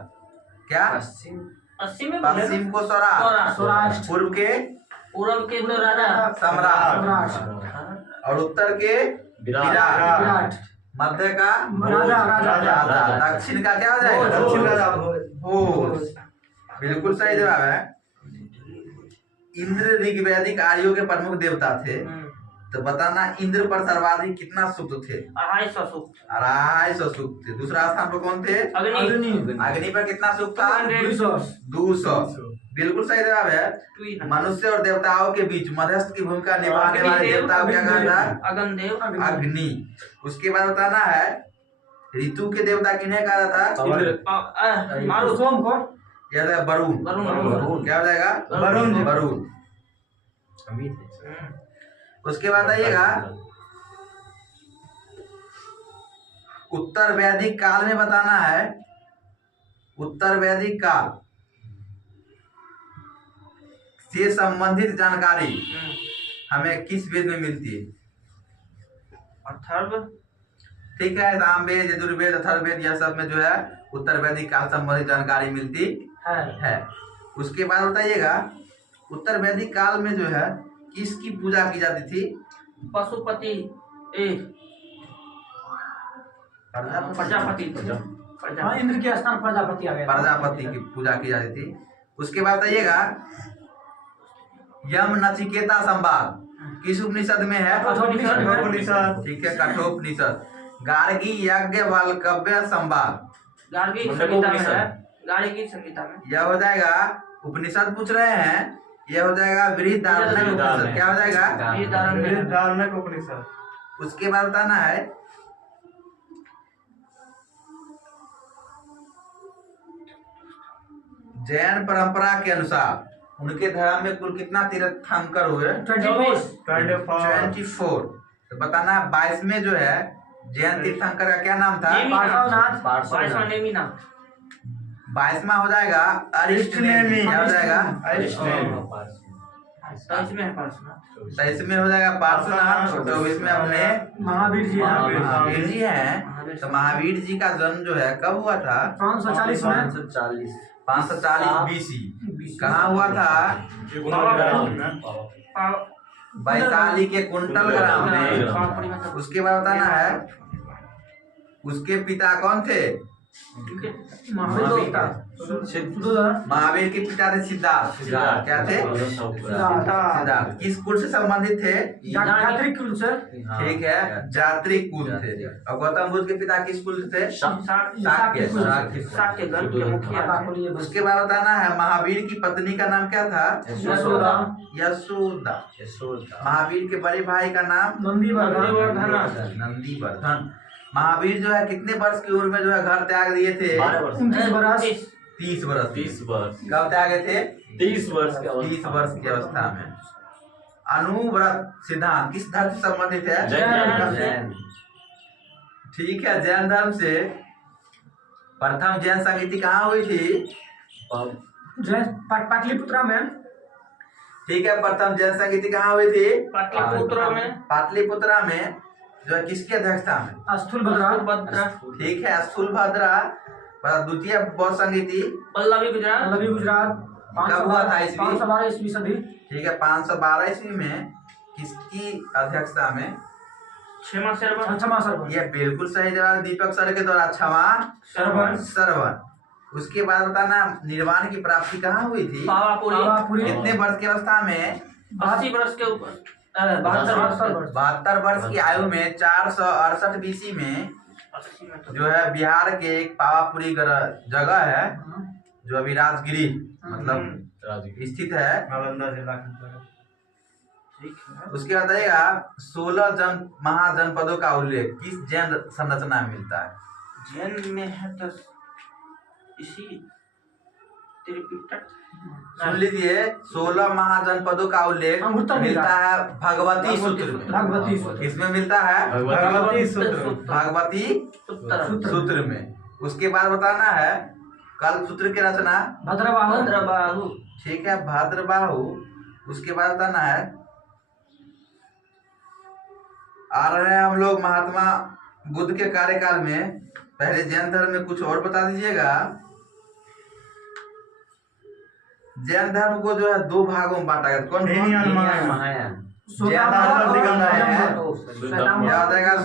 क्या? पश्चिम को स्वराष्ट्र, पूर्व के तो राजा सम्राट, और उत्तर के विराट, मध्य का राजा, दक्षिण का क्या हो जाएगा? भोज। बिल्कुल सही जवाब है। इंद्र ऋग्वैदिक आर्यों के प्रमुख देवता थे, तो बताना इंद्र पर सर्वाधिक कितना सूक्त थे? 250 सूक्त थे। दूसरा स्थान पर कौन थे? अग्नि पर कितना सूक्त था? 200। बिल्कुल सही जवाब है। मनुष्य और देवताओं के बीच मध्यस्थ की भूमिका निभाने वाले देवता क्या कहा था? अग्नि। उसके बाद बताना है ऋतु के देवता किन्हें कहा था? वरुण। क्या हो जाएगा? वरुण। उसके बाद आइएगा उत्तर वैदिक काल में बताना है, उत्तर वैदिक काल से संबंधित जानकारी हमें किस वेद में मिलती है? अथर्व। ठीक है। सामवेद, यजुर्वेद, अथर्ववेद यह सब में जो है उत्तर वैदिक काल संबंधित जानकारी मिलती है। उसके बाद बताइएगा उत्तर वैदिक काल में जो है किसकी पूजा की जाती थी? पशुपति। प्रजापति। हाँ, इंद्र के स्थान प्रजापति आ गया। प्रजापति की पूजा की जाती थी। उसके बाद बताइएगा यम नचिकेता संवाद किस उपनिषद में है? कठोपनिषद। ठीक है, कठोपनिषद। गार्गी यज्ञ वाल्कव्य संवाद गार्गी संहिता में है। गार्गी संहिता में यह हो जाएगा, उपनिषद पूछ रहे हैं, यह हो जाएगा बृहदारण्यक उपनिषद। क्या हो जाएगा? बृहदारण्यक उपनिषद। उसके बाद बताना है जैन परंपरा के अनुसार उनके धर्म में कुल कितना तीर्थंकर हुए? 24। तो बताना 22 में जो है जैन तीर्थंकर का क्या नाम था? पार्श्वनाथ। नेमिनाथ। 22वां हो जाएगा अरिष्टनेमी। क्या हो जाएगा? तेईस में है पार्श्वनाथ। 23 में हो जाएगा पार्श्वनाथ। 24 में अपने महावीर जी महावीर जी हैं। तो महावीर जी का जन्म जो है कब हुआ था? 540 में। 540 बीसी। कहाँ हुआ था? वैशाली के कुंटल ग्राम में। उसके बाद बताना है उसके पिता कौन थे? महावीर महावीर के पिता थे सिद्धार्थ। क्या थे? सिद्धार्थ। किस कुल से संबंधित थे? जात्रिक कुल से। ठीक है, जात्रिक कुल थे। और गौतम बुद्ध के पिता किस कुल से थे? शाक्य। शाक्य गण के मुखिया। उसके बाद बताना है महावीर की पत्नी का नाम क्या था? यशोदा। महावीर के बड़े भाई का नाम? नंदीवर्धन। महावीर जो है कितने वर्ष की उम्र में जो है घर त्याग दिए थे? 30 वर्ष। कब त्यागे थे? 30 वर्ष 30 वर्ष की अवस्था में। अनुव्रत सिद्धांत किस धर्म से संबंधित है? जैन। ठीक है, जैन धर्म से। प्रथम जैन संगीति कहाँ हुई थी? पाटलिपुत्रा में। ठीक है, प्रथम जैन संगीति कहाँ हुई थी? पाटलिपुत्रा में। जो है किसकी अध्यक्षता में? स्थूलभद्रा। ठीक है, स्थूलभद्रा। द्वितीय बौद्ध संगीति पल्लवी गुजरात। कब हुआ था? 512 ईस्वी सदी। ठीक है, 512 ईस्वी में। किसकी अध्यक्षता में? क्षमा सर्वन। ये बिल्कुल सही जवाब दीपक सर के द्वारा। क्षमा सर्वन। उसके बाद बताना निर्वाण की प्राप्ति कहाँ हुई थी? पावापुरी। कितने वर्ष की अवस्था में? 80 वर्ष के ऊपर। 72 वर्ष की आयु में 468 बीसी में जो है बिहार के एक पावापुरी जगह है जो अभी राजगिरी मतलब स्थित है। नालंदा जिला। उसके बाद आएगा 16 महाजनपदों का उल्लेख किस जैन संरचना में मिलता है? जैन में है तो इसी त्रिपिटक। सुन लीजिए, 16 महाजनपदों का उल्लेख मिलता है भगवती सूत्र में। किसमें मिलता है? भगवती सूत्र में। उसके बाद बताना है कल्प सूत्र की रचना? भद्रबाहु। ठीक है, भद्रबाहु। उसके बाद बताना है आ रहे हैं हम लोग महात्मा बुद्ध के कार्यकाल में। पहले जैन धर्म में कुछ और बता दीजिएगा। जैन धर्म को जो है 2 भागों में बांटा गया। कौन?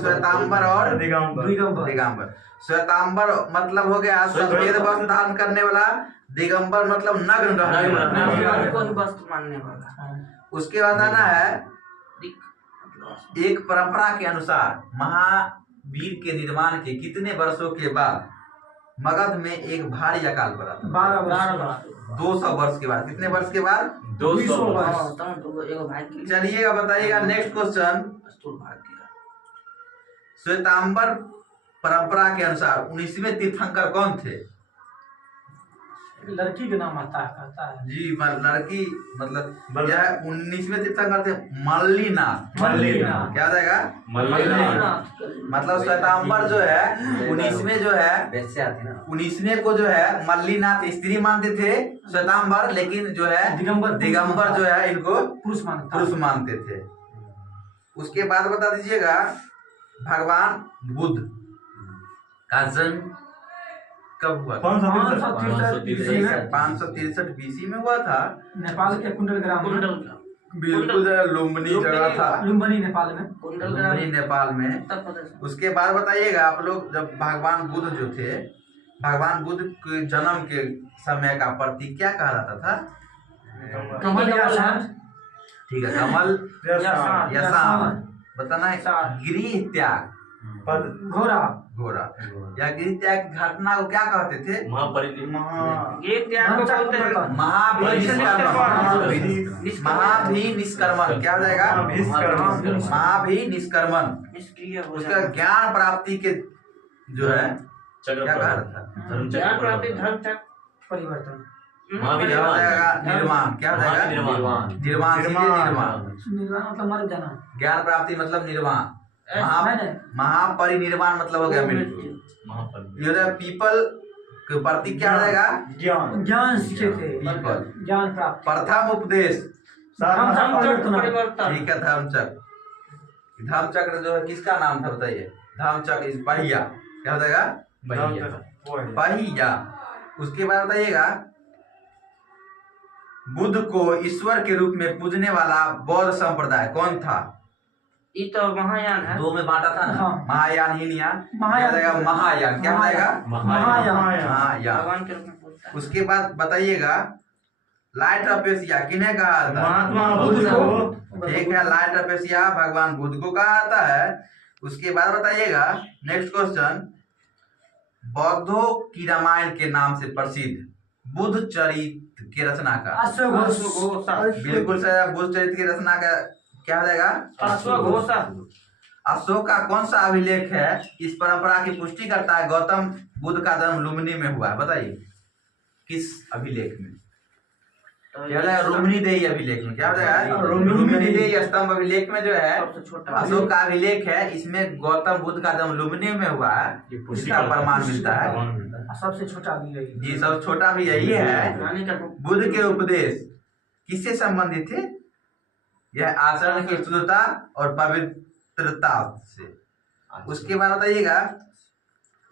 श्वेतांबर और दिगंबर। श्वेतांबर मतलब हो गया सफेद वस्त्र धारण करने वाला। दिगंबर मतलब नग्न वस्त्र मानने वाला। उसके बाद आना है एक परंपरा के अनुसार महावीर के निर्माण के कितने वर्षों के बाद मगध में एक भारी अकाल पड़ा था? 200 वर्ष के बाद। कितने वर्ष के बाद? 200 वर्ष। चलिएगा बताइएगा नेक्स्ट क्वेश्चन। श्वेतांबर परंपरा के अनुसार 19वें तीर्थंकर कौन थे? लड़की के नाम आता है जी, लड़की मतलब यह 19वें तीर्थंकर थे मल्लीनाथ। क्या हो जाएगा? मतलब श्वेतांबर जो है 19वें जो है 19वें को जो है मल्लीनाथ स्त्री मानते थे श्वेतांबर, लेकिन जो है दिगंबर जो है इनको पुरुष मानते थे। उसके बाद बता दीजिएगा भगवान बुद्ध का जन्म कब हुआ? 563 बीसी में हुआ था। नेपाल के कुंडल ग्राम में। बिल्कुल लुम्बिनी जगह था। लुम्बिनी नेपाल में। लुम्बिनी नेपाल में। उसके बाद बताइएगा आप लोग जब भगवान बुद्ध जो थे भगवान बुद्ध के जन्म के समय का प्रतीक क्या कहा जाता था? कमल या सांड? ठीक है, कमल यशान, या सांड। बताना है गृह त्याग, पद, घोड़ा। घोड़ा या गृह त्याग की घटना को क्या कहते थे? महा, ये त्याग को बोलते हैं महाभि निष्कर्मण। क्या हो जाएगा? महाभि निष्कर्मण। निष्क्रिय हो उसका जाना। ज्ञान प्राप्ति के जो है चक्र क्या कहा पर था? ज्ञान प्राप्ति धर्म चक्र परिवर्तन। महावीर क्या हो जाएगा? निर्माण। क्या हो जाएगा? निर्माण। निर्माण, सीधे निर्माण। निर्वाण मतलब मर जाना। ज्ञान प्राप्ति मतलब निर्वाण। है ना? महापरिनिर्वाण मतलब हो गया मृत्यु। ये हो जाएगा पीपल के प्रतीक। क्या हो जाएगा? ज्ञान, ज्ञान सीखे थे, पीपल। ज्ञान प्राप्त। प्रथम उपदेश। सारनाथ, परिवर्तन। ठीक है, धर्मचक्र। धर्मचक्र जो है किसका नाम था बताइए? धर्मचक्र इस पहिया। क्या हो जाएगा? पहिया। उसके बाद बताइएगा बुद्ध को ईश्वर के रूप में पूजने वाला बौद्ध संप्रदाय कौन था? ये तो महायान है। दो में बांटा था ना, हाँ। महायान हीनयान। महायान। क्या हो जाएगा? महायान। क्या हो जाएगा? महायान। महायान। भगवान के रूप में बोलता है। उसके बाद बताइएगा लाइट ऑफ एशिया किन्हें कहा जाता है? महात्मा बुद्ध को, ठीक है, लाइट ऑफ एशिया भगवान बुद्ध को कहा जाता है। उसके बाद बताइएगा नेक्स्ट क्वेश्चन, बौद्धों की रामायण के नाम से प्रसिद्ध बुद्ध चरित्र के रचना का। अश्वघोषा। बिल्कुल सही। बुद्ध चरित्र की रचना का क्या हो जाएगा? अश्वघोषा। अशोक का कौन सा अभिलेख है इस परंपरा की पुष्टि करता है गौतम बुद्ध का जन्म लुम्बिनी में हुआ है? बताइए किस अभिलेख में? क्या हो जाएगा? रुम्निदेयी अभिलेख में। क्या हो जाएगा? रुम्निदेयी स्तंभ अभिलेख में जो है सबसे छोटा अशोक का अभिलेख है। इसमें गौतम बुद्ध का जन्म लुम्बिनी में हुआ है, इसका प्रमाण मिलता है। सबसे छोटा भी यही। जी, सब छोटा भी यही है। रानी का बुद्ध के उपदेश किससे संबंधित थे? यह आचरण की शुद्धता और पवित्रता से। उसके बाद बताइएगा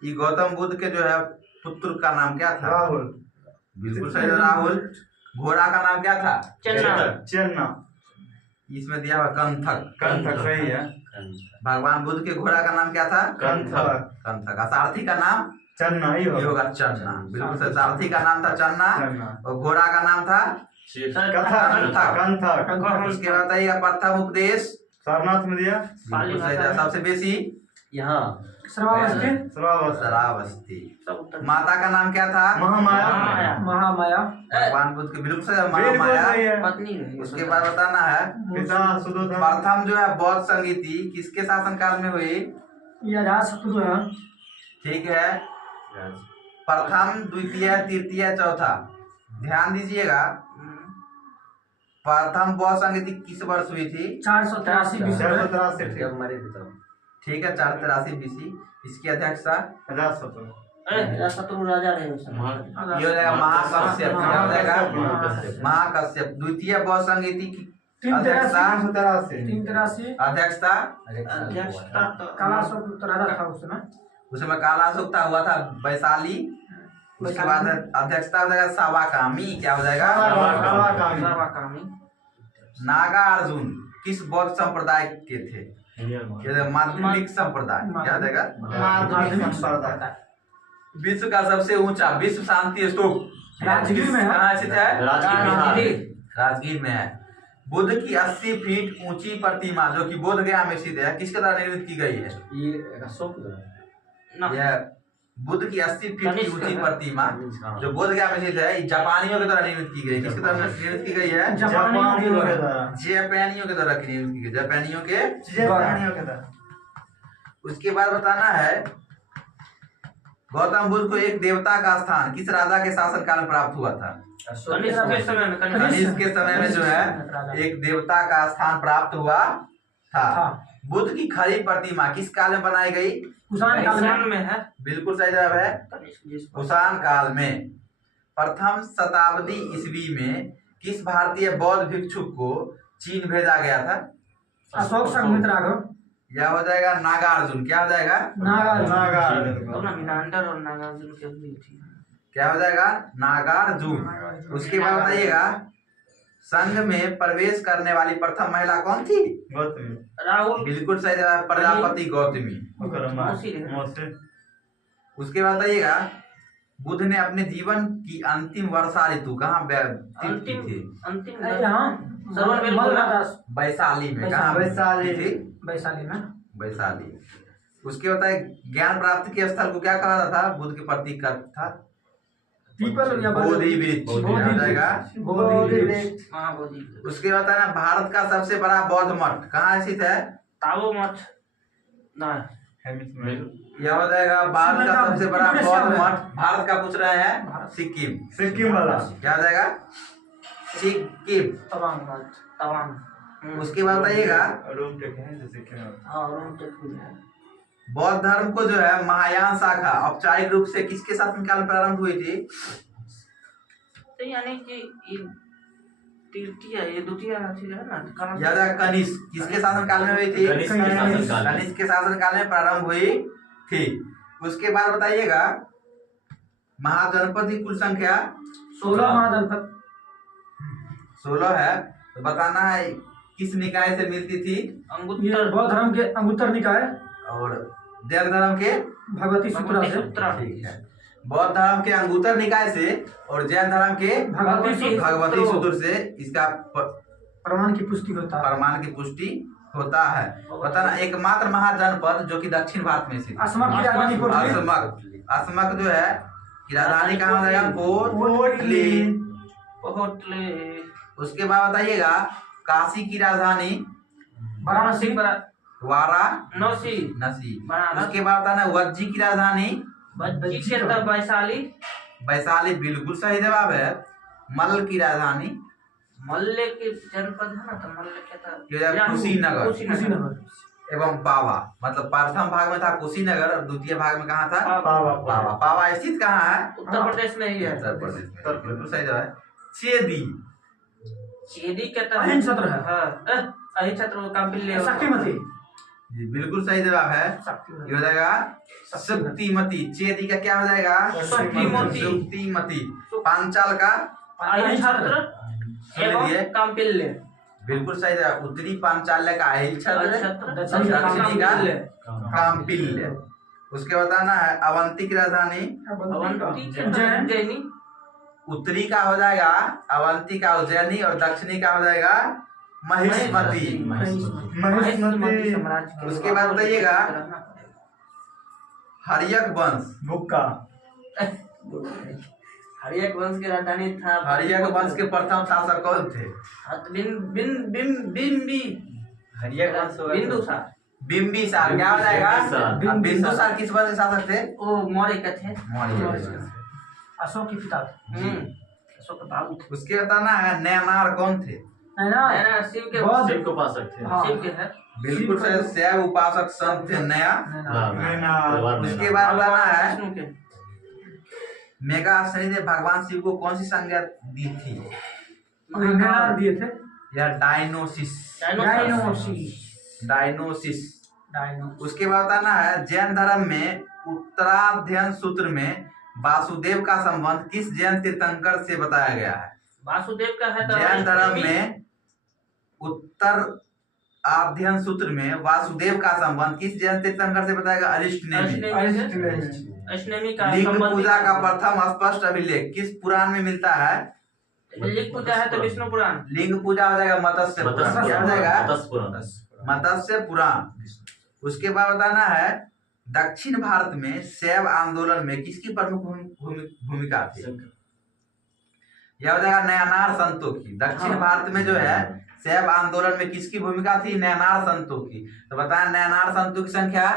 ये गौतम बुद्ध के जो है पुत्र का नाम क्या था? राहुल, बिल्कुल सही, राहुल। घोड़ा का नाम क्या था? चन्ना। चन्ना, इसमें दिया हुआ कंथक। कंथक सही है। भगवान बुद्ध के घोड़ा का नाम क्या था? कंथक, कंथक। सारथी का नाम चन्ना ही ये होगा। होगा चन्ना। बिल्कुल सही। सारथी का नाम था चन्ना चन्ना, और घोड़ा का नाम था कथक, कंथक। उसके बाद बताइएगा प्रथम उपदेश सारनाथ में दिया, बिल्कुल सही था। सबसे बेसी यहाँ श्रावस्ती। श्रावस्ती, शरावस्ती। सब उत्तर। माता का नाम क्या था? महामाया, महामाया। भगवान बुद्ध के बिल्कुल सही, बिल्कुल महामाया। सही है। पत्नी रही। उसके बाद बताना है पिता सुधोधन, प्रथम जो है बौद्ध संगीति किसके शासनकाल में हुई? यह राजपुत्र है। ठीक है, प्रथम द्वितीय तृतीय चौथा। ध्यान दीजिएगा प्रथम बौद्ध संगीति किस वर्ष हुई थी? 483 बीसी। 483, ठीक है, 483 BC। इसकी अध्यक्षता शत्रु राजा रहे उस समय। ये हो जाएगा महाकश्यप। क्या हो जाएगा? महाकश्यप। द्वितीय बौद्ध संगीति की अध्यक्षता 383। अध्यक्षता अध्यक्षता तो कालाशोक राजा था उस समय। उसमें कालाशोक हुआ था वैशाली। उसके बाद अध्यक्षता हो जाएगा सावाकामी। क्या हो जाएगा? सर्वकामी। नागा अर्जुन किस बौद्ध संप्रदाय के थे? ये माध्यमिक संप्रदाय। क्या हो जाएगा? माध्यमिक संप्रदाय। विश्व का सबसे ऊंचा विश्व शांति स्तूप राजगीर में है। कहाँ स्थित है? राजगीर। राजगीर में है। बुद्ध की 80 फीट ऊंची प्रतिमा जो कि बोध गया में स्थित है किसके द्वारा निर्मित की गई है? ये अशोक यह बुद्ध की 80 फीट की ऊंची प्रतिमा जो बोध गया में स्थित है ये जापानियों के द्वारा निर्मित की गई। किसके द्वारा निर्मित की गई है? जापानियों के द्वारा, जापानियों के द्वारा निर्मित की गई। जापानियों के। जापानियों के द्वारा। उसके बाद बताना है गौतम बुद्ध को एक देवता का स्थान किस राजा के शासन काल में प्राप्त हुआ था? कनिष्क के समय में कनिष्क के समय में जो है एक देवता का स्थान प्राप्त हुआ था। बुद्ध की खड़ी प्रतिमा किस काल में बनाई गई? कुषाण काल में। में है। बिल्कुल सही जवाब है कनिष्क जिस कुषाण काल में। प्रथम शताब्दी ईस्वी में किस भारतीय बौद्ध भिक्षुक को चीन भेजा गया था? अशोक संघमित्र राघव। यह हो जाएगा नागार्जुन। क्या हो जाएगा? नागार्जुन। अपना मिनांडर और नागार्जुन के भी थी। क्या हो जाएगा? नागार्जुन। उसके बाद बताइएगा संघ में प्रवेश करने वाली प्रथम महिला कौन थी? गौतमी, राहुल। बिल्कुल सही जवाब प्रजापति गौतमी। मौसी, उसके बाद बताइएगा बुद्ध ने अपने जीवन की अंतिम वर्षा ऋतु कहाँ व्यतीत की थी? अंतिम यहाँ श्रवण बेलगोला। वैशाली में। कहाँ वैशाली थी? वैशाली में। वैशाली। उसके होता है ज्ञान प्राप्ति के स्थल को क्या कहा जाता था? बुद्ध के प्रतीक का था पीपल या बोधि वृक्ष। बोधि जाएगा बोधि वृक्ष। महाबोधि। उसके बाद है ना भारत का सबसे बड़ा बौद्ध मठ कहाँ स्थित है? ताबो मठ ना यह हो जाएगा भारत का सबसे बड़ा बौद्ध मठ। भारत का पूछ रहे हैं? सिक्किम। सिक्किम वाला क्या हो जाएगा? सिक्किम। तवांग मठ। तवांग। उसके बाद बताइएगा रूम टेक है जो सिक्किम में। हाँ रोम टेक है। बौद्ध धर्म को जो है महायान शाखा औपचारिक रूप से किसके शासनकाल में प्रारंभ हुई थी? तो यानी कि ये तृतीय ये द्वितीय थी है ना? याद है कनिष्क किसके शासनकाल में हुई थी? कनिष्क के शासनकाल में। कनिष्क के शासनकाल में प्रारंभ हुई थी। उसके बाद बताइएगा महाजनपद की कुल संख्या 16 महाजनपद। 16 है। तो बताना है किस निकाय से मिलती थी? ये अंगुत्तर बौद्ध धर्म के अंगुत्तर निकाय और जैन धर्म के भगवती सूत्रा से। सूत्रा। ठीक है। बौद्ध धर्म के अंगुत्तर निकाय से और जैन धर्म के भगवती सूत्र से इसका प्रमाण की पुष्टि होता है। प्रमाण की पुष्टि होता है। बताना एकमात्र महाजनपद जो कि दक्षिण भारत में स्थित है। असमक की राजधानी कोटली। असमक जो है की राजधानी कहाँ हो जाएगा? कोटली। कोटले। उसके बाद बताइएगा काशी की राजधानी वाराणसी। वाराणसी। बनारस। उसके बाद बताना वज्जी की राजधानी वैशाली। वैशाली बिल्कुल सही जवाब है। मल्ल की राजधानी मल्ले के जनपद है ना? तो मल्ले क्या था? कुशीनगर। कुशीनगर। एवं पावा मतलब प्रथम भाग में था कुशीनगर और द्वितीय भाग में कहाँ था? पावा। पावा स्थित कहाँ है? उत्तर प्रदेश में ही है। उत्तर प्रदेश में। बिल्कुल सही जवाब है। चेदी। चेदी कहता अहिंद छत्र है। हाँ अहिंद छत्र काम्पिल्य। शक्तिमती। जी बिल्कुल सही जवाब है। ये हो जाएगा शक्तिमती। चेदी का क्या हो जाएगा? शक्तिमती। पांचाल का अहिंद छत्र एवं काम्पिल्य। बिल्कुल सही जवाब। उत्तरी पांचाल्य का अहिंद छत्र, दक्षिणी का काम्पिल्य। उसके बताना है अवंती की राजधानी उज्जैनी। उत्तरी का हो जाएगा अवंती का उज्जैनी और दक्षिणी का हो जाएगा महिष्मती। महिष्मती साम्राज्य। उसके बाद बताइएगा हर्यक वंश। बुक्का। हर्यक वंश की राजधानी था। हर्यक वंश के प्रथम शासक कौन थे? बिंदुसार। बिंबिसार। क्या हो जाएगा? बिंदुसार किस वंश के शासक थे? वो मौर्य के थे। मौर्य। अशोक की पिता। अशोक बाबू थे। उसके बताना है नैनार कौन थे? शिव के शिव को उपासक थे। हाँ। शिव के है। बिल्कुल सही। शैव उपासक संत थे नया। उसके बाद बताना है विष्णु के। मेघाश्वरी ने भगवान शिव को कौन सी संज्ञा दी थी? नैनार दिए थे। या डायनोसिस। डायनोसिस। उसके बाद बताना है जैन धर्म में उत्तराध्ययन सूत्र में वासुदेव का संबंध किस जैन तीर्थंकर से बताया गया है? वासुदेव का है तो जैन धर्म में उत्तर अध्ययन सूत्र में वासुदेव का संबंध किस जैन तीर्थंकर से बताया गया? अष्टमी का लिंग पूजा का प्रथम स्पष्ट अभिलेख किस पुराण में मिलता है? लिंग पूजा है तो विष्णु पुराण। लिंग पूजा हो जाएगा मत्स्य पुराण। क्या हो जाएगा? मत्स्य पुराण। उसके बाद बताना है दक्षिण भारत में शैव आंदोलन में किसकी प्रमुख भूमिका थी? यह हो जाएगा नयनार संतों की। दक्षिण भारत में जो है शैव आंदोलन में किसकी भूमिका थी? नयनार संतों की। तो बताया नयनार संतों की संख्या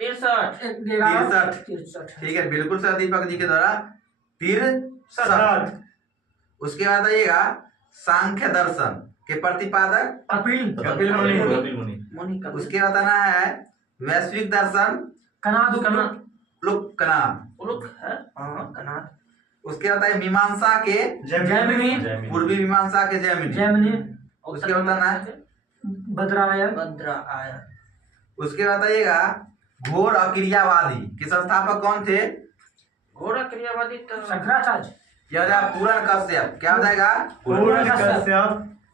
63। ठीक है बिल्कुल सर दीपक जी के द्वारा 63। उसके बाद आइएगा सांख्य दर्शन के प्रतिपादक कपिल मुनि। उसके बताना है वैश्विक दर्शन कनाद। कनाद है। कनाद। उसके बाद है मीमांसा के जैमिनी। पूर्वी मीमांसा के जैमिनी। उसके बताना है भद्रायन। उसके बताइएगा घोर अक्रियावादी के संस्थापक कौन थे? घोर क्रियावादी तो शंकराचार्य। यह हो जाएगा पूर्ण कश्यप। क्या हो जाएगा?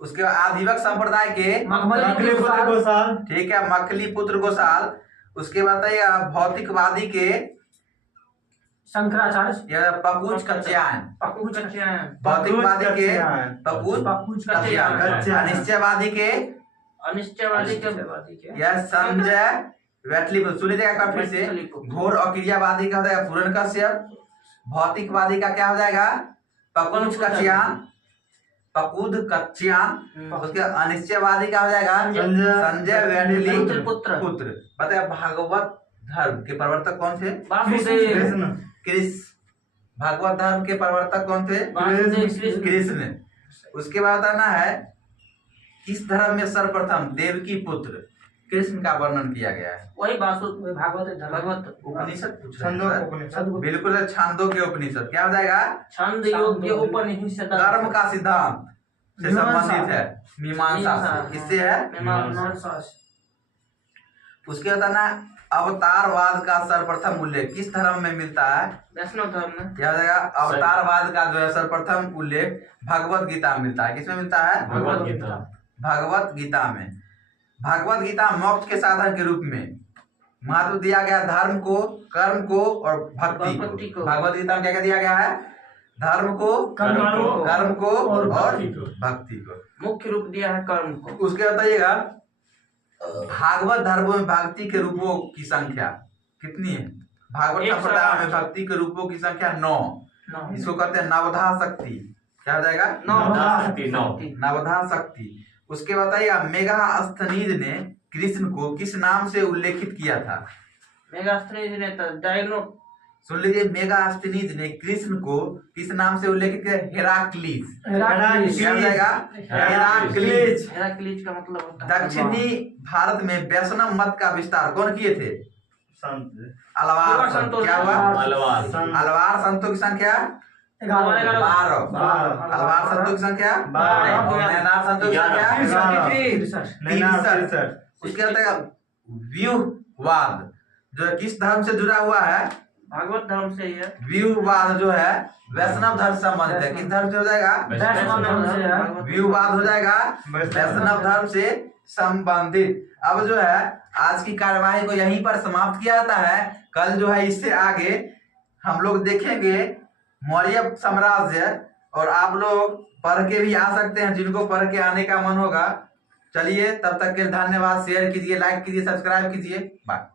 उसके बाद आदिवक संप्रदाय के मखमली गोसाल। ठीक है मखली पुत्र गोसाल। उसके बाद बताइएगा भौतिकवादी के शंकराचार्य। यह पकुच कच्यायन। पकुच भौतिकवादी के पकुच पकुच कच्यायन। अनिश्चयवादी के अनिश्चयवादी के यह संजय वेटली। सुन लीजिएगा फिर से। घोर और क्रियावादी का हो जाएगा पूर्ण कश्यप। भौतिकवादी का क्या हो जाएगा पकुच कच्यायन, पकुद कच्यायन। उसके अनिश्चयवादी का हो जाएगा संजय वेटली पुत्र। बताइए भागवत धर्म के प्रवर्तक कौन थे? कृष्ण। भागवत धर्म के प्रवर्तक कौन थे? कृष्ण। उसके बाद आना है किस धर्म में सर्वप्रथम देवकी पुत्र कृष्ण का वर्णन किया गया है? वही भागवत उपनिषद पूछ रहे हैं सर। बिल्कुल छांदोग्य उपनिषद। क्या हो जाएगा? छंद योग्य उपनिषद। कर्म का सिद्धांत से संबंधित है, मीमांसा से। किससे है? मीमांसा। उसके बाद आना अवतारवाद का सर्वप्रथम उल्लेख किस धर्म में मिलता है? वैष्णव धर्म में। क्या हो जाएगा? अवतारवाद का जो है सर्वप्रथम उल्लेख भगवत गीता में मिलता है। किसमें मिलता है? भगवत गीता। भगवत गीता में। भगवत गीता मोक्ष के साधन के रूप में महत्व दिया गया धर्म को, कर्म को और भक्ति को। भगवत गीता में क्या दिया गया है? धर्म को, कर्म को और भक्ति को। मुख्य रूप दिया है कर्म को। उसके बताइएगा भागवत धर्मों में भक्ति के रूपों की संख्या कितनी है? भागवत संप्रदाय में भक्ति के रूपों की संख्या 9। इसको कहते हैं नवधा शक्ति। क्या हो जाएगा? नवधा शक्ति। उसके बताइएगा मेगास्थनीज ने कृष्ण को किस नाम से उल्लेखित किया था? मेगास्थनीज ने तो डायनो। सुन लीजिए, मेगास्थनीज ने कृष्ण को किस नाम से उल्लेखित किया? हेराक्लीज। क्या हो जाएगा? हेराक्लीज। हेराक्लीज का मतलब होता है दक्षिणी भारत में वैष्णव मत का विस्तार कौन किए थे? अलवार संत। क्या हुआ? अलवार संतों की संख्या 12। अलवार संतों की संख्या 12। नैनार संतों की संख्या 63। उसके बाद व्यूहवाद जो किस धर्म से जुड़ा हुआ है? भागवत धर्म से ही है। व्यूहवाद जो है वैष्णव धर्म से संबंधित है। किस धर्म से हो जाएगा? व्यूहवाद हो जाएगा वैष्णव धर्म से संबंधित। अब जो है आज की कार्यवाही को यहीं पर समाप्त किया जाता है। कल जो है इससे आगे हम लोग देखेंगे मौर्य साम्राज्य, और आप लोग पढ़ के भी आ सकते हैं जिनको पढ़ के आने का मन होगा। चलिए तब तक के धन्यवाद। शेयर कीजिए, लाइक कीजिए, सब्सक्राइब कीजिए। बाय।